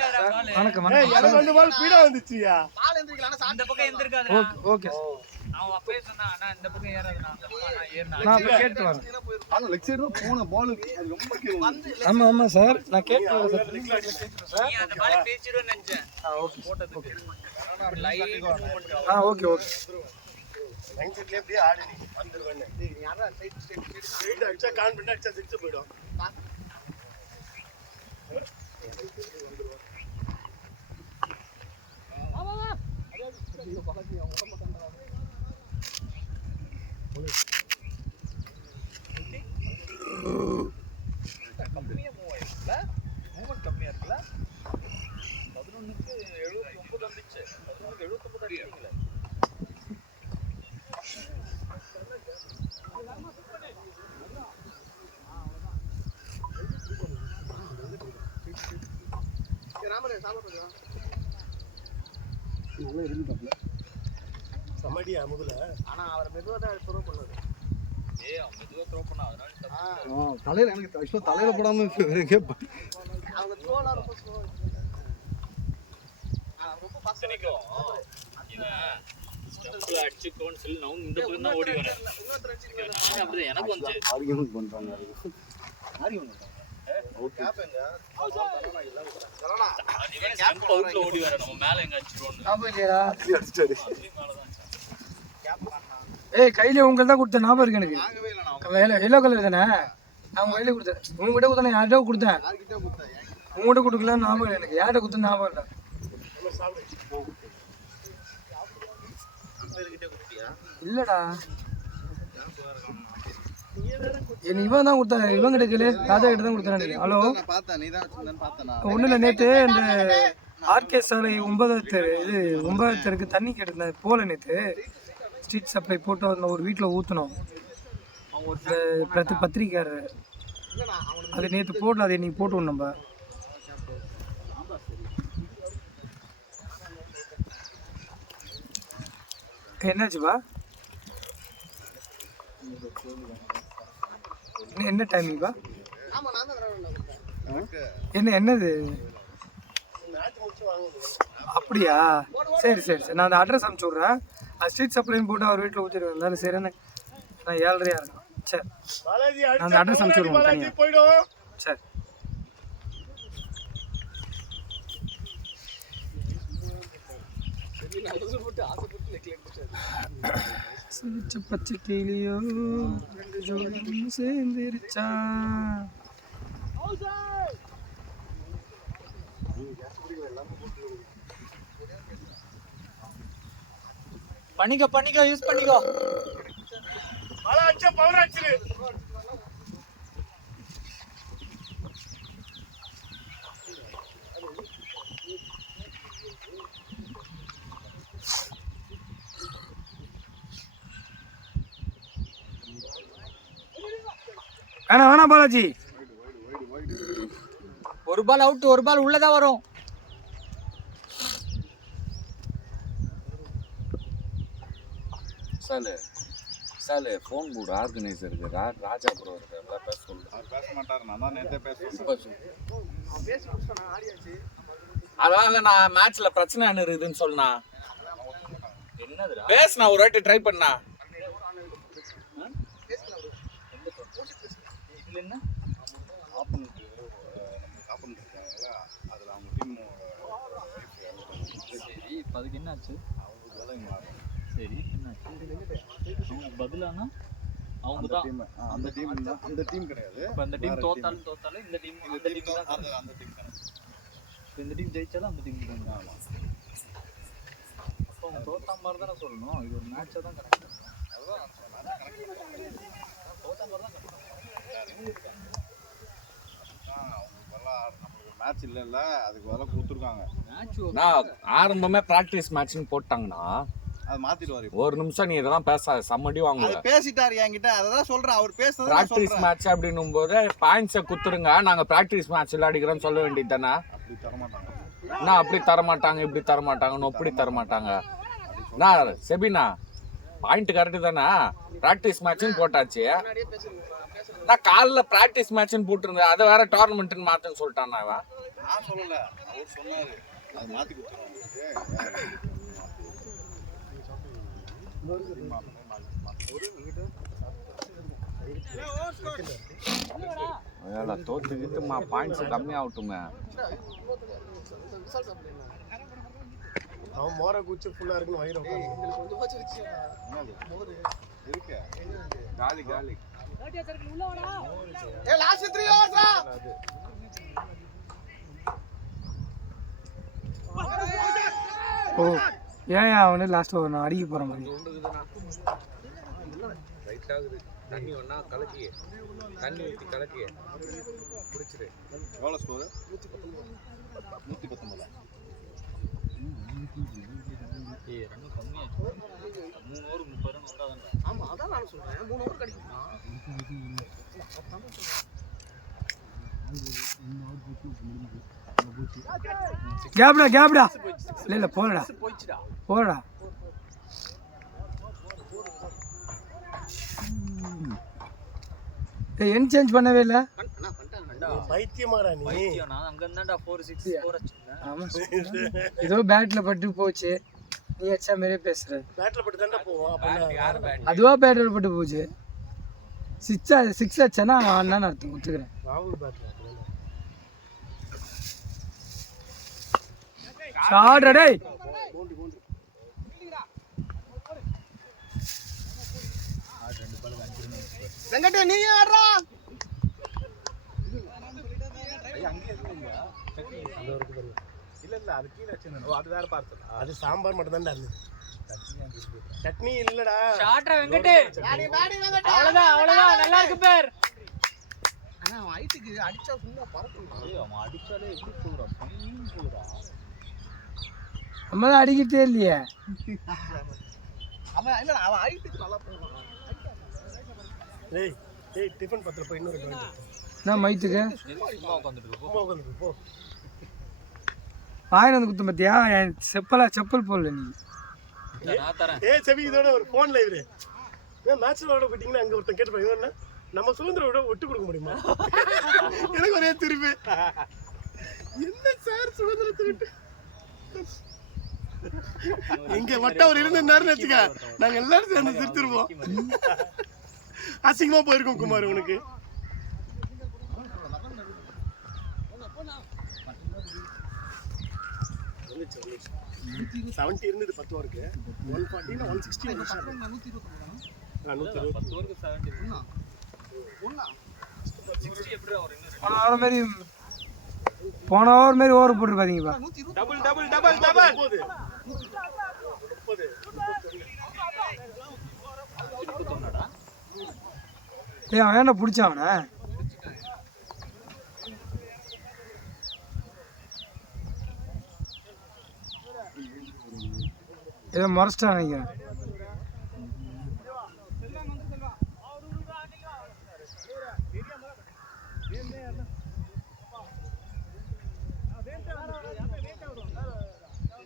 வணக்கம் ஏய் எனக்கு வந்து பால் ஸ்பீடா வந்துச்சுயா பால் எந்திரிக்கலாம் இந்த பக்கம் எந்திருக்காதுடா ஓகே அவன் அப்பவே சொன்னா அண்ணா இந்த பக்கம் ஏறாதுடா அந்த பக்கம் நான் ஏறினா நான் இப்ப கேட்டு வரேன் ஆனா லெக் சைடு தான் போன பால் அது ரொம்ப கீழே ஆமா ஆமா சார் நான் கேட்டு வரேன் நீ அந்த பால் பேச்சிடுன்னு நினைச்சேன் ஓகே போட்டதுக்கு லைட் ஓகே ஓகே மைண்ட் செட்ல அப்படியே ஆடு நீ வந்துருவேன்னு டேய் நீ யாரா சைடு ஸ்பீட் அடிச்சா கான்ஃபிடன்ட் அடிச்சா சிக்ஸ் போய்டும் கம்மியா மூவ் ஆயிருக்குல்ல மூவ்மெண்ட் கம்மியா இருக்குல்ல 11க்கு 79 வந்துச்சு 11க்கு 79 அடிச்சீங்களே ராமரே சாப்பிடுறா நல்லா இருந்துட்டாப்ல சமடியா முதல்ல ஆனா அவர் மெதுவா தான் ப்ரோ பண்ணுவாரு ஏய் அவன் மெதுவா த்ரோ பண்ணா அதனால தப்பு தலையில எனக்கு ஆக்சுவலா தலையில போடாம கேட்பேன் அவங்க த்ரோலாம் ரொம்ப ஸ்லோ ரொம்ப ஃபாஸ்ட் நிக்கும் இவன் ஸ்டெப்ல அடிச்சு கோன் சொல்லி நான் இந்த பக்கம் தான் ஓடி வரேன் இன்னொரு அடிச்சு நானே அப்படிதான் எனக்கு வந்துச்சு ஆர்கியூமெண்ட் பண்றாங்க ஆர்கியூமெண்ட் இவன் ஸ்டெப் அவுட்ல ஓடி வரேன் நம்ம மேல எங்க அடிச்சிரோன்னு ஞாபகம் இல்லையா அடிச்சாரு ஏய் கையில உங்களுக்கு தான் கொடுத்தேன் ஞாபகம் இருக்கு எனக்கு எல்லோ கலர் தானே அவங்க கையில கொடுத்தேன் உங்ககிட்ட கொடுத்தேன் யார்கிட்ட கொடுத்தேன் உங்ககிட்ட கொடுக்கலான்னு ஞாபகம் இல்லை எனக்கு யார்கிட்ட கொடுத்தேன் ஞாபகம் இல்லை இல்லடா என்ன இவன் தான் கொடுத்தா இவன் கிட்ட கேளு ராஜா கிட்ட தான் கொடுத்தேன் ஹலோ பார்த்தேன் நீ தான் வச்சிருந்தேன்னு பார்த்தேன் நான் ஒன்றும் இல்லை நேற்று இந்த ஆர்கே சாலை 9வது தெரு இது 9வது தெருக்கு தண்ணி கேட்டிருந்தேன் போல நேற்று ஸ்ட்ரீட் சப்ளை போட்டு அதில் ஒரு வீட்டில் ஊற்றினோம் பத்திரிக்காரர் அது நேற்று போடல அதை இன்னைக்கு போட்டுவோம் நம்ம என்னாச்சுப்பா என்ன டைமிங்ப்பா ஆமா நான் தான் என்னது அப்படியா சரி சரி சரி நான் அந்த அட்ரஸ் அனுப்பிச்சி விட்றேன் அது ஸ்ட்ரீட் சப்ளைன்னு போட்டு அவர் வீட்டில் ஊற்றிடுவேன் சரி என்ன நான் 7:30 இருக்கும் சரி நான் அந்த அட்ரஸ் அனுப்பிச்சி விடுவேன் தனியாக போய்டும் சரி சிரிச்ச பச்சை கிளியோ 2 ஜோடி சேர்ந்துருச்சா பண்ணிக்கோ யூஸ் பண்ணிக்கோ ஆளா அடிச்சா பவர் ஆச்சு. வேணாம் பாலாஜி. ஒரு பால் அவுட், ஒரு பால் உள்ளதான் வரும். சாலு ஃபோன் போடு ஆர்கனைசருக்கு. ராஜா ப்ரோ இருக்கார், பேச சொல்லு. அவர் பேச மாட்டாரு, நான் தான் நேற்றே பேசுவேன். அதனால நான் மேட்ச்ல பிரச்சனை என்ன இருக்குதுன்னு சொன்னா என்னதுடா பேசுனா ஒரு வாட்டி ட்ரை பண்ணா. இதுல என்ன ஆப்பனண்ட் ஆப்பனண்ட் இருக்காங்களா, அதில் அவங்க டீம் சரி, இப்போ அதுக்கு என்ன ஆச்சு? அவங்க வேலை மாறும். சரி, என்னாச்சு? அவங்க பதிலானா அவங்க தான் அந்த டீம் கிடையாது. இப்போ அந்த டீம் தோத்தாலும் இந்த டீம் அந்த டீம் தான். அந்த டீம் கணக்கு. இப்போ இந்த டீம் ஜெயிச்சாலும் அந்த டீம் தான். ஆமாம். அப்போ அவங்க தோத்தா மாதிரி தானே சொல்லணும். இது ஒரு மேட்சை தான் கரெக்ட். அதுதான் தோத்தா மாதிரி தான் கரெக்ட். நம்மளுக்கு மேட்ச் இல்லைல்ல, அதுக்கு வேலை கொடுத்துருக்காங்க. மேட்ச் ஆரம்பமே பிராக்டிஸ் மேட்ச்னு போட்டாங்கன்னா அதை மாத்திடுவாரு. ஒரு நிமிஷம் நீ இதெல்லாம் பேசாத, சம்மடி வாங்குவ. பேசிட்டாரு என்கிட்ட, அதான் சொல்றேன். அவர் பேசுறது பிராக்டிஸ் மேட்ச் அப்படின்னும் போது பாயிண்ட்ஸை குத்துருங்க, நாங்க பிராக்டிஸ் மேட்ச் விளையாடிக்கிறோம் சொல்ல வேண்டியது தானே. அப்படி தரமாட்டாங்க. என்ன அப்படி தரமாட்டாங்க, இப்படி தரமாட்டாங்கன்னு அப்படி தரமாட்டாங்க. நான் செபினா பாயிண்ட் கரெக்டு தானே. பிராக்டிஸ் மேட்ச்னு போட்டாச்சு. நான் காலைல பிராக்டிஸ் மேட்ச்னு போட்டிருந்தேன், அதை வேற டோர்னமெண்ட்னு மாத்துன்னு சொல்லிட்டான். நான் சொல்லல, அவர் சொன்னாரு அதை மாத்தி கொடுத்துருவாங்க. தோத்துக்கிட்டு பாயிண்ட்ஸ் கம்மியாகட்டுமே. அவன் மோரை குச்சி ஃபுல்லா இருக்குன்னு வயிறு இருக்கு. காலி காலி. ஓ ஏன் அவனு லாஸ்ட் ஓவர் நான் அடிக்க போற மாதிரி. ரைட் ஆகுது. தண்ணி ஒண்ணா கலக்கி தண்ணி ஊற்றி கலக்கி குடிச்சிரு. எவ்வளோ ஸ்கோரு? 119. ரன் கம்மியாச்சு. 3 ஓவர் 30 ரன் வந்தாதான். ஆமா, அதான் நான் சொல்றேன். 3 ஓவர் கிடைக்குமா? கேப்டா இல்ல போறடா போறடா. என் சேஞ்ச் பண்ணவே இல்ல. பைத்தியமாடா நீ. பைத்தியம். நான் அங்க இருந்தாடா 4-6 ஸ்கோர் அடிச்சேன். ஆமா ஏதோ பேட்ல பட்டு போச்சு. நீ அச்சா மேரே பேசுற. பேட்ல பட்டு தான்டா போவோம். அப்ப அதுவா பேட்ல பட்டு போச்சு. 6 அச்சனா அண்ணா அர்த்தம் ஒத்துக்கிறேன். ராகுல் பேட்ல ஷாட் டேய். வெங்கடே நீ ஆடுறா. இல்ல அது கீழே வச்சிருந்தோம். அது வேற பார்சல். அது சாம்பார் மட்டும் தான்டா இருந்துது. சட்னி இல்லடா. ஷாட்ரா வெங்கடே. அவ்வளவுதான் நல்லா இருக்கு பேர். ஆனா அவன் ஹைட்டுக்கு அடிச்சா சும்மா பறக்கும். அவன் அடிச்சாலே எப்படி போறான்? ஃபைன் போறா. நம்மள அடிக்கிட்டே இல்லையே. அவன் ஹைட்டுக்கு நல்லா போறான். டேய் டிஃபன் பத்திர போய் இன்னொரு ரெண்டு நான் மைத்துக்கு சும்மா உட்கார்ந்துட்டு போ. சும்மா உட்கார்ந்து போ. வாயில வந்து குத்து பத்தியா? என் செப்பல் போடல நீ. நான் தரேன். செவி இதோட ஒரு ஃபோன்ல இவரு மேட்ச் விளையாட போயிட்டீங்கன்னா அங்க ஒருத்தன் கேட்டு போய் நம்ம சுதந்திர விட ஒட்டு கொடுக்க முடியுமா? எனக்கு ஒரே திருப்பி என்ன சார் சுதந்திரத்தை விட்டு இங்க மட்டும் அவர் இருந்திருந்தாருன்னு வச்சுக்க, நாங்க எல்லாரும் சேர்ந்து சிரிச்சிருப்போம். அசிங்கமா போயிருக்கோம் குமார் உனக்கு. 70 இருந்தது 10 ஓவருக்கு. 140 னா 160 போன ஓவர் மாதிரி ஓவர் போட்டுருப்பாதீங்கப்பா. டபுள் டபுள் டபுள் டபுள் 30 ஏய் அவன் என்ன பிடிச்சான் அவனை? ஏதோ முறைச்சிட்டான் நினைக்கிறேன்.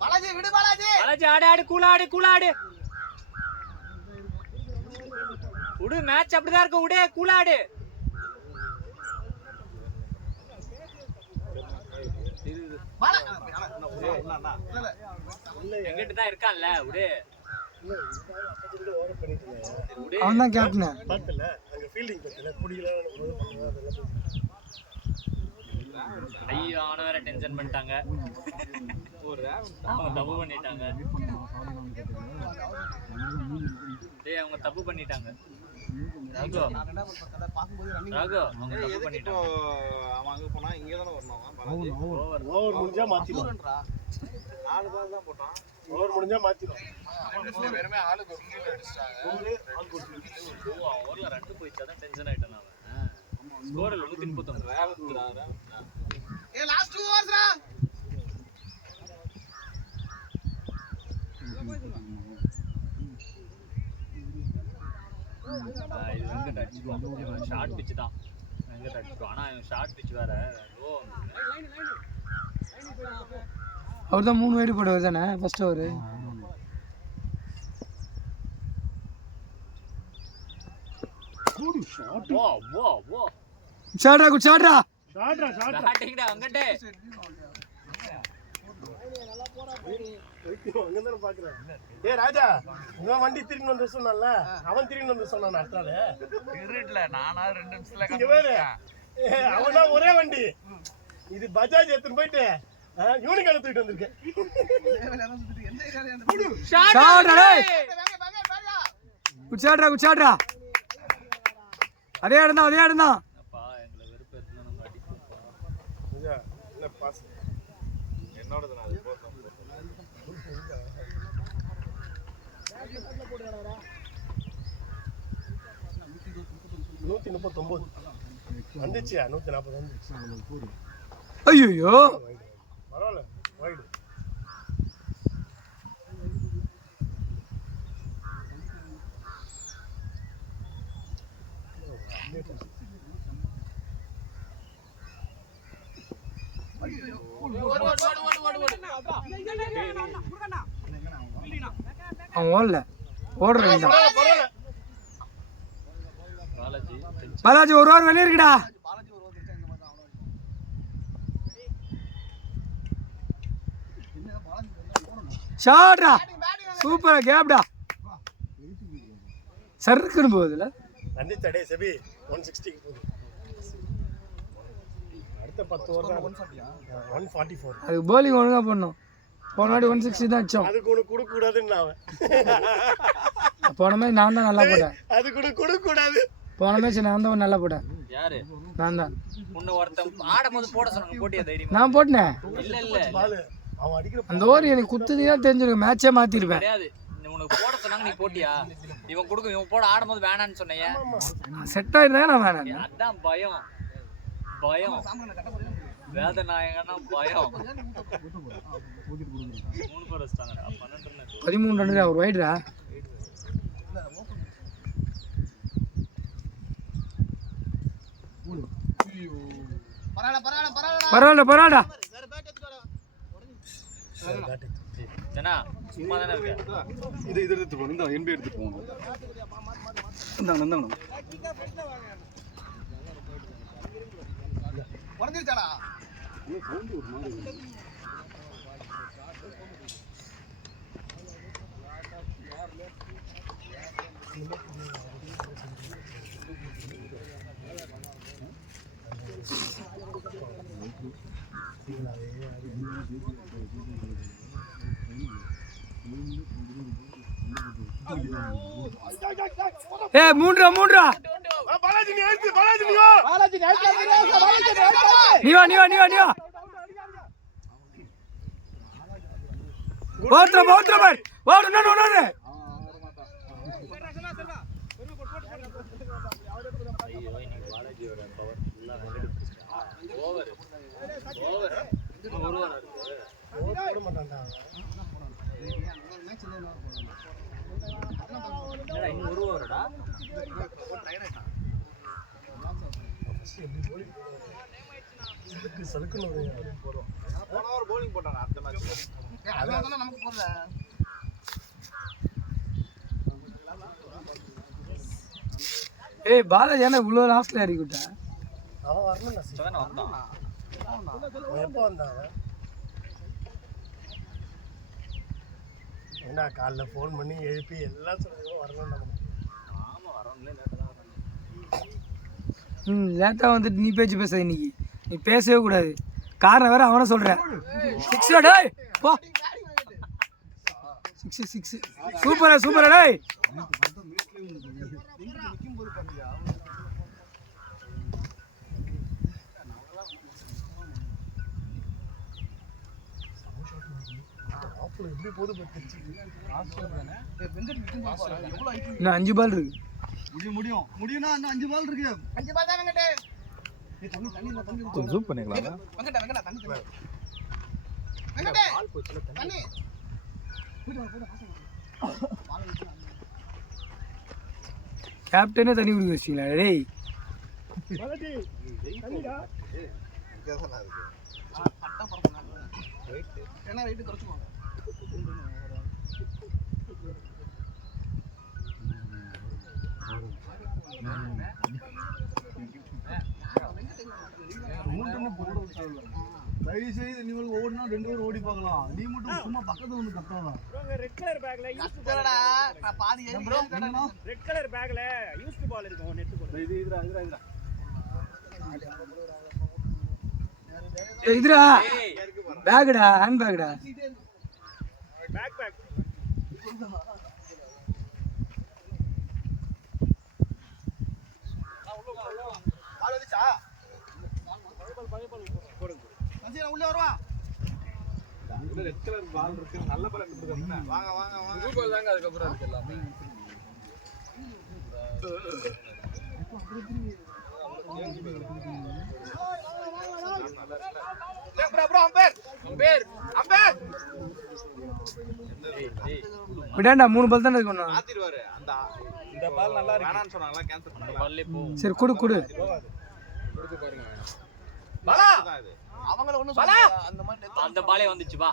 பாலாஜி விடு பாலாஜி. பாலாஜி ஆடு கூலாடு. விடு மேட்ச் அப்படிதான் இருக்கு. விடு கூலாடு. எங்கிட்ட தான் இருக்கான்ல விடு. அவன் தான் கேப்டன். பார்த்தல அங்க ஃபீல்டிங் பார்த்தல குடியில ஐயோ அவனை வேற டென்ஷன் பண்ணிட்டாங்க. அவங்க தப்பு பண்ணிட்டாங்க. டேய் அவங்க தப்பு பண்ணிட்டாங்க. ராகு அவங்க தப்பு பண்ணிட்டாங்க. அவன் அங்க போனா இங்க தானே வரணும். ஓவர் முடிஞ்சா மாத்திடுவோம். 4 பால் தான் போட்டான். ஓவர் முடிஞ்சா மாத்திடுவோம். வெறுமே ஆளுக்கு ஒரு கீழ அடிச்சாங்க. ஓவர்ல 2 போயிச்சாதான் டென்ஷன் ஆயிட்டான் அவன். ஸ்கோர் 139. A last 2 ஓவர்ஸ்ரா. இது வெங்கட் அடிச்சுக்குவான். இவன் ஷார்ட் பிட்ச் தான். வெங்கட் அடிச்சுக்குவான். ஆனா இவன் ஷார்ட் பிட்ச் வேற லோ. அவர் தான் 3 வைடு போடுவார் தானே ஃபர்ஸ்ட் ஓவர். வா சாட்ரா குச்சாட்ரா. பேட்டிங்டா வெங்கட். அங்கதானே பாக்குறேன். ஏய் ராஜா உங்க வண்டி திரும்பி வந்து சொன்னான்ல அவன் திரும்பி வந்து சொன்னான் அத்தால இருட்ல நானா 2 நிமிஷத்துல இங்க பாரு அவனா ஒரே வண்டி இது பஜாஜ் எடுத்துட்டு போயிட்டு யூனிகான் தூக்கிட்டு வந்திருக்கேன். சாட்ரா டேய் குச்சாட்ரா அதே இடம் தான் அப்பா எங்களை வெறுப்பு எடுத்து நம்ம அடிப்போம்ப்பா. இல்ல பாஸ் என்னோடது நான் போறேன். 139 வந்துச்சு 140 வந்துச்சு. ஐயோ பரவாயில்ல வைடு. அவன் ஓடல ஓடுறேன். பாலாஜி பாலாஜி ஒரு ஓவர் வெளியே இருக்குடா. ஷாட்ரா சூப்பரா கேப்டா சர்க்குன்னு போகுதுல. நன்றி தடே செபி 160 போகுது. அடுத்த 10 ஓவர் தான் 144. அதுக்கு bowling ஒழுங்கா பண்ணோம். போன வாட்டி 160 தான் அடிச்சோம். அதுக்கு ஒன்று கொடுக்க கூடாதுன்னு அவன். போன மேட்ச் நான் தான் நல்லா போட்டேன். அதுக்கு ஒன்று கொடுக்க கூடாது. போன மேட்ச் நான் தான் நல்லா போட்டேன். யாரு நான் தான். உன்னை ஒருத்தன் ஆடும்போது போட சொன்னாங்க. போட்டியா தைரியமா? நான் போட்டேன். இல்ல பால் அவன் அடிக்கிற அந்த ஓவர் எனக்கு குத்துதே தெரிஞ்சிருக்கும். மேட்சே மாத்திருப்பேன். கிடையாது. உனக்கு போட சொன்னாங்க நீ போட்டியா? இவன் கொடுக்கும் இவன் போட ஆடும்போது வேணான்னு சொன்னையா? செட் ஆயிருந்தா நான் வேணாம். அதான் பயம் வேதநாயகனா பயம். 3 பேர் வச்சிட்டாங்கடா. 13 ரன் ஒரு வைடுடா. பரவாயில்ல ஜனா சும்மா தானே இருக்க. இது எடுத்து போகணும். இந்த என்பி எடுத்து போகணும். இந்தாங்க உடஞ்சிருச்சாடா. ஏய் மூன்றா பாலாஜி நீ அடிச்சு பாலாஜி நீ வா நீ வா ஓட்ற பார் ஓடு நோ பாலாஜியோட பவர் ஃபுல்லாக ஓவர் ஓவர் ஒரு ஓவர் இருக்கு போட மாட்டான்டா என்னடா இன்னும் ஒரு ஓவரடா சலுக்குன்னு போன ஓவர் bowling போட்டாங்க அடுத்த மேட்ச். அதனால நமக்கு போடல. ஏய் பாலாஜி என்ன இவ்வளோ லாஸ்ட்ல இறக்கி விட்டா? அவன் வரணும்டா இப்போதானே வந்தான் அவன் எப்போ வந்தான் அவன்? ஏன்னா காலைல ஃபோன் பண்ணி எழுப்பி எல்லாம் சொல்லுங்க வரணும்டா. ஆமாம் வரவங்களே லேட்டாக தான் லேட்டாக வந்துட்டு நீ பேச்சு பேச இன்னைக்கு நீ பேசவே கூடாது. காரணம் வேற அவனை சொல்ற. 6 டேய் போ. 6 சூப்பரா சூப்பரா டேய். எப்படி போது பத்துச்சு இன்னும் 5 பால் இருக்கு. முடியும்னா இன்னும் 5 பால் இருக்கு. 5 பால் தான் வெங்கடே. கொஞ்சம் ஜூம் பண்ணிக்கலாம். வெங்கடே தண்ணி. வெங்கடே தண்ணி. கேப்டனே தண்ணி குடிக்க வச்சிங்களா டேய்? ஏன்னா வெயிட் குறைச்சுக்கோ. தயவு செய்து நீ ஓடினா 2 பேர் ஓடி பார்க்கலாம். நீ மட்டும் சும்மா பக்கத்துல வந்து கத்தாதான். ரெட் கலர் பேக்ல கத்துறடா. நான் பாதி ஏறிட்டேன். ரெட் கலர் பேக்ல யூஸ்ட் பால் இருக்கும் நெட் போடு. இதுடா. ஏய் இதுடா பேக்டா ஹேண்ட் பேக்டா. பேக் பேக் பால் வந்துச்சா? நசீரா உள்ள வரவா? ரெட் கலர் பால் இருக்கு, நல்ல பால் எடுத்துருக்காங்க. வாங்க வாங்க வாங்க. கூகுள் தாங்க அதுக்கப்புறம் இருக்கு எல்லாமே. Bro ampere. விடாண்டா 3 பால் தானே இருக்கணும். மாத்திடுவாரு. இந்த பால் நல்லா இருக்கு. வேணான்னு சொன்னாங்களா கேன்சல் பண்ணாங்க. பால்லே போ சரி குடு கொடுத்து பாருங்க. பாலா தான் இது. அவங்கள ஒண்ணும் சொல்லல. அந்த மாதிரி அந்த பாலே வந்துச்சு வா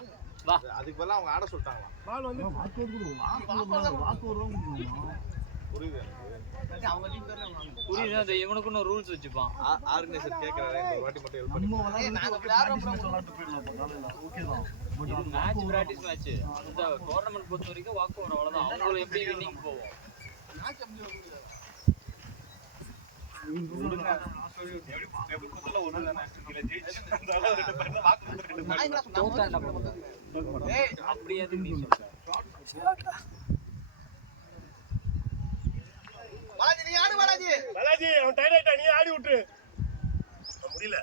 வா அதுக்கு பதிலா அவங்க ஆட சொல்லிட்டாங்களா? பால் வந்து புரியுது. அவங்க டீம் பேர்ல வாங்க. புரியுது அந்த இவனுக்குன்னு ரூல்ஸ் வச்சுப்பான் ஆர்கனைசர் கேக்குறாரு ஒரு வாட்டி மட்டும் ஹெல்ப் பண்ணி. நாங்க விளையாடுறோம் இது மேட்ச் பிராக்டிஸ் மேட்ச் இந்த டோர்னமெண்ட் பொறுத்த வரைக்கும் வாக் ஓவர் அவ்வளவுதான் அவங்களும் எப்படி வின்னிங் போவோம் தோத்தா என்ன பண்ணுவாங்க அப்படியே நீ சொல்ற பாலாஜி நீ ஆடு பாலாஜி. பாலாஜி அவன் டயர்ட் ஆயிட்டா நீ ஆடி விட்டுரு. முடியல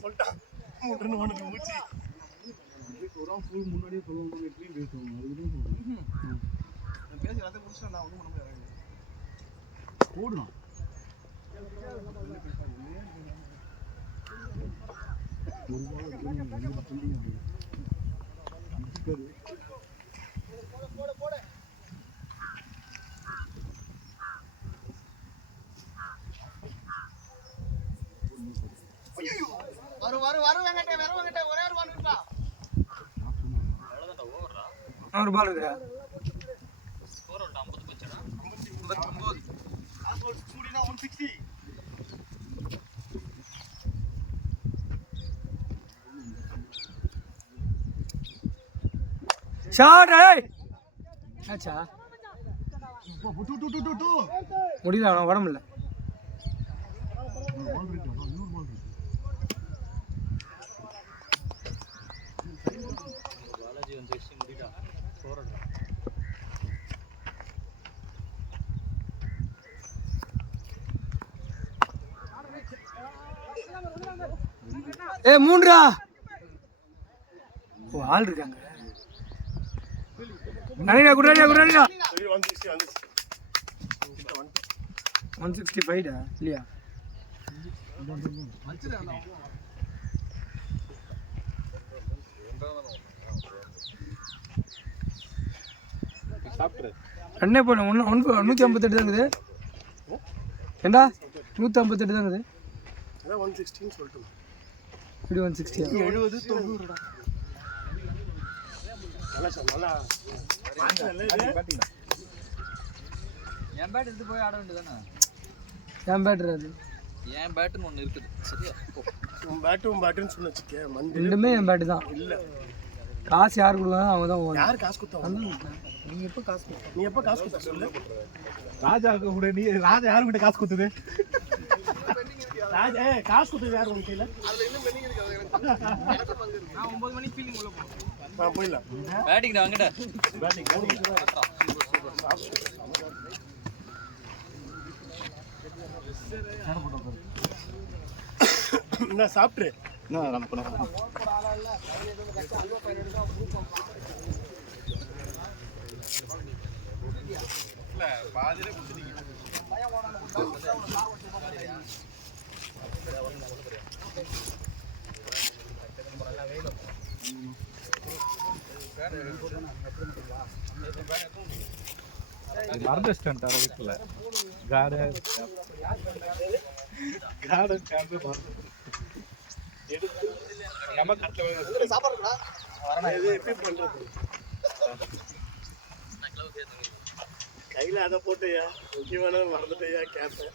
சொல்லிட்டான் மூட்டுன்னு உனக்கு மூச்சு. முன்னாடியே சொல்லுவாங்க எப்படியும் பேசுவாங்க. அதுதான் சொல்றேன். நான் பேசி எல்லாத்தையும் முடிச்சிட்டேன். நான் ஒண்ணும் பண்ண முடியாது. போடுறான். வரும் வெங்கடே ஒரே ஒரு பால் இருக்கா? அவ்வளவுதான்டா ஓவரா ஒரு பால் இருக்குடா. ஸ்கோர் உண்டா 50 போச்சுடா 59. ஆல்மோஸ்ட் கூடினா 160. ஷாட் ஏய் ஆச்சா முடியல அவன உடம்பு இல்ல. பாலாஜி வந்து எக்ஸ்ட்ரீம் முடிடா ஸ்கோர் ஏய் மூன்றா. ஓ ஆள் இருக்காங்க. நனிடா குடாடியா 160 வந்துச்சு. 165 டா இல்லையா? ரெண்டே போன 158 தான் இருக்குது. ஏண்டா 158 தான் இருக்குது. அதான் 116 சொல்லிட்டு இப்படி 160. 70 90 நல்லா சார் நல்லா என் பேட் எடுத்து போய் ஆட வேண்டியதானே. என் பேட்டர் அது. என் பேட்டுன்னு ஒன்று இருக்குது. சரியா உன் பேட்டுன்னு சொன்ன வச்சுக்க மண்டி ரெண்டுமே என் பேட்டு தான். இல்லை காசு யார் கொடுக்குறாங்க அவங்க தான் ஓனர். யார் காசு கொடுத்தா? நீ எப்போ காசு கொடுத்த? நீ எப்போ காசு கொடுத்தா சொல்லு. ராஜா கூட நீ ராஜா யாருக்கிட்ட காசு கொடுத்தது? ராஜா காசு கொடுத்தது யார் உன் கையில்? நான் 9 மணிக்கு ஃபீலிங் உள்ள போகிறேன். போயிடலாம். பேட்டிங் வாங்கடா. என்ன சாப்பிட்ரு? மறந்துட்டேன் வீட்டில் கார்டன் எடுத்து நம்ம கட்டில் எப்படி பண்றது? கையில் அதை போட்டையா முக்கியமான மறந்துட்டையா கேப்பேன்.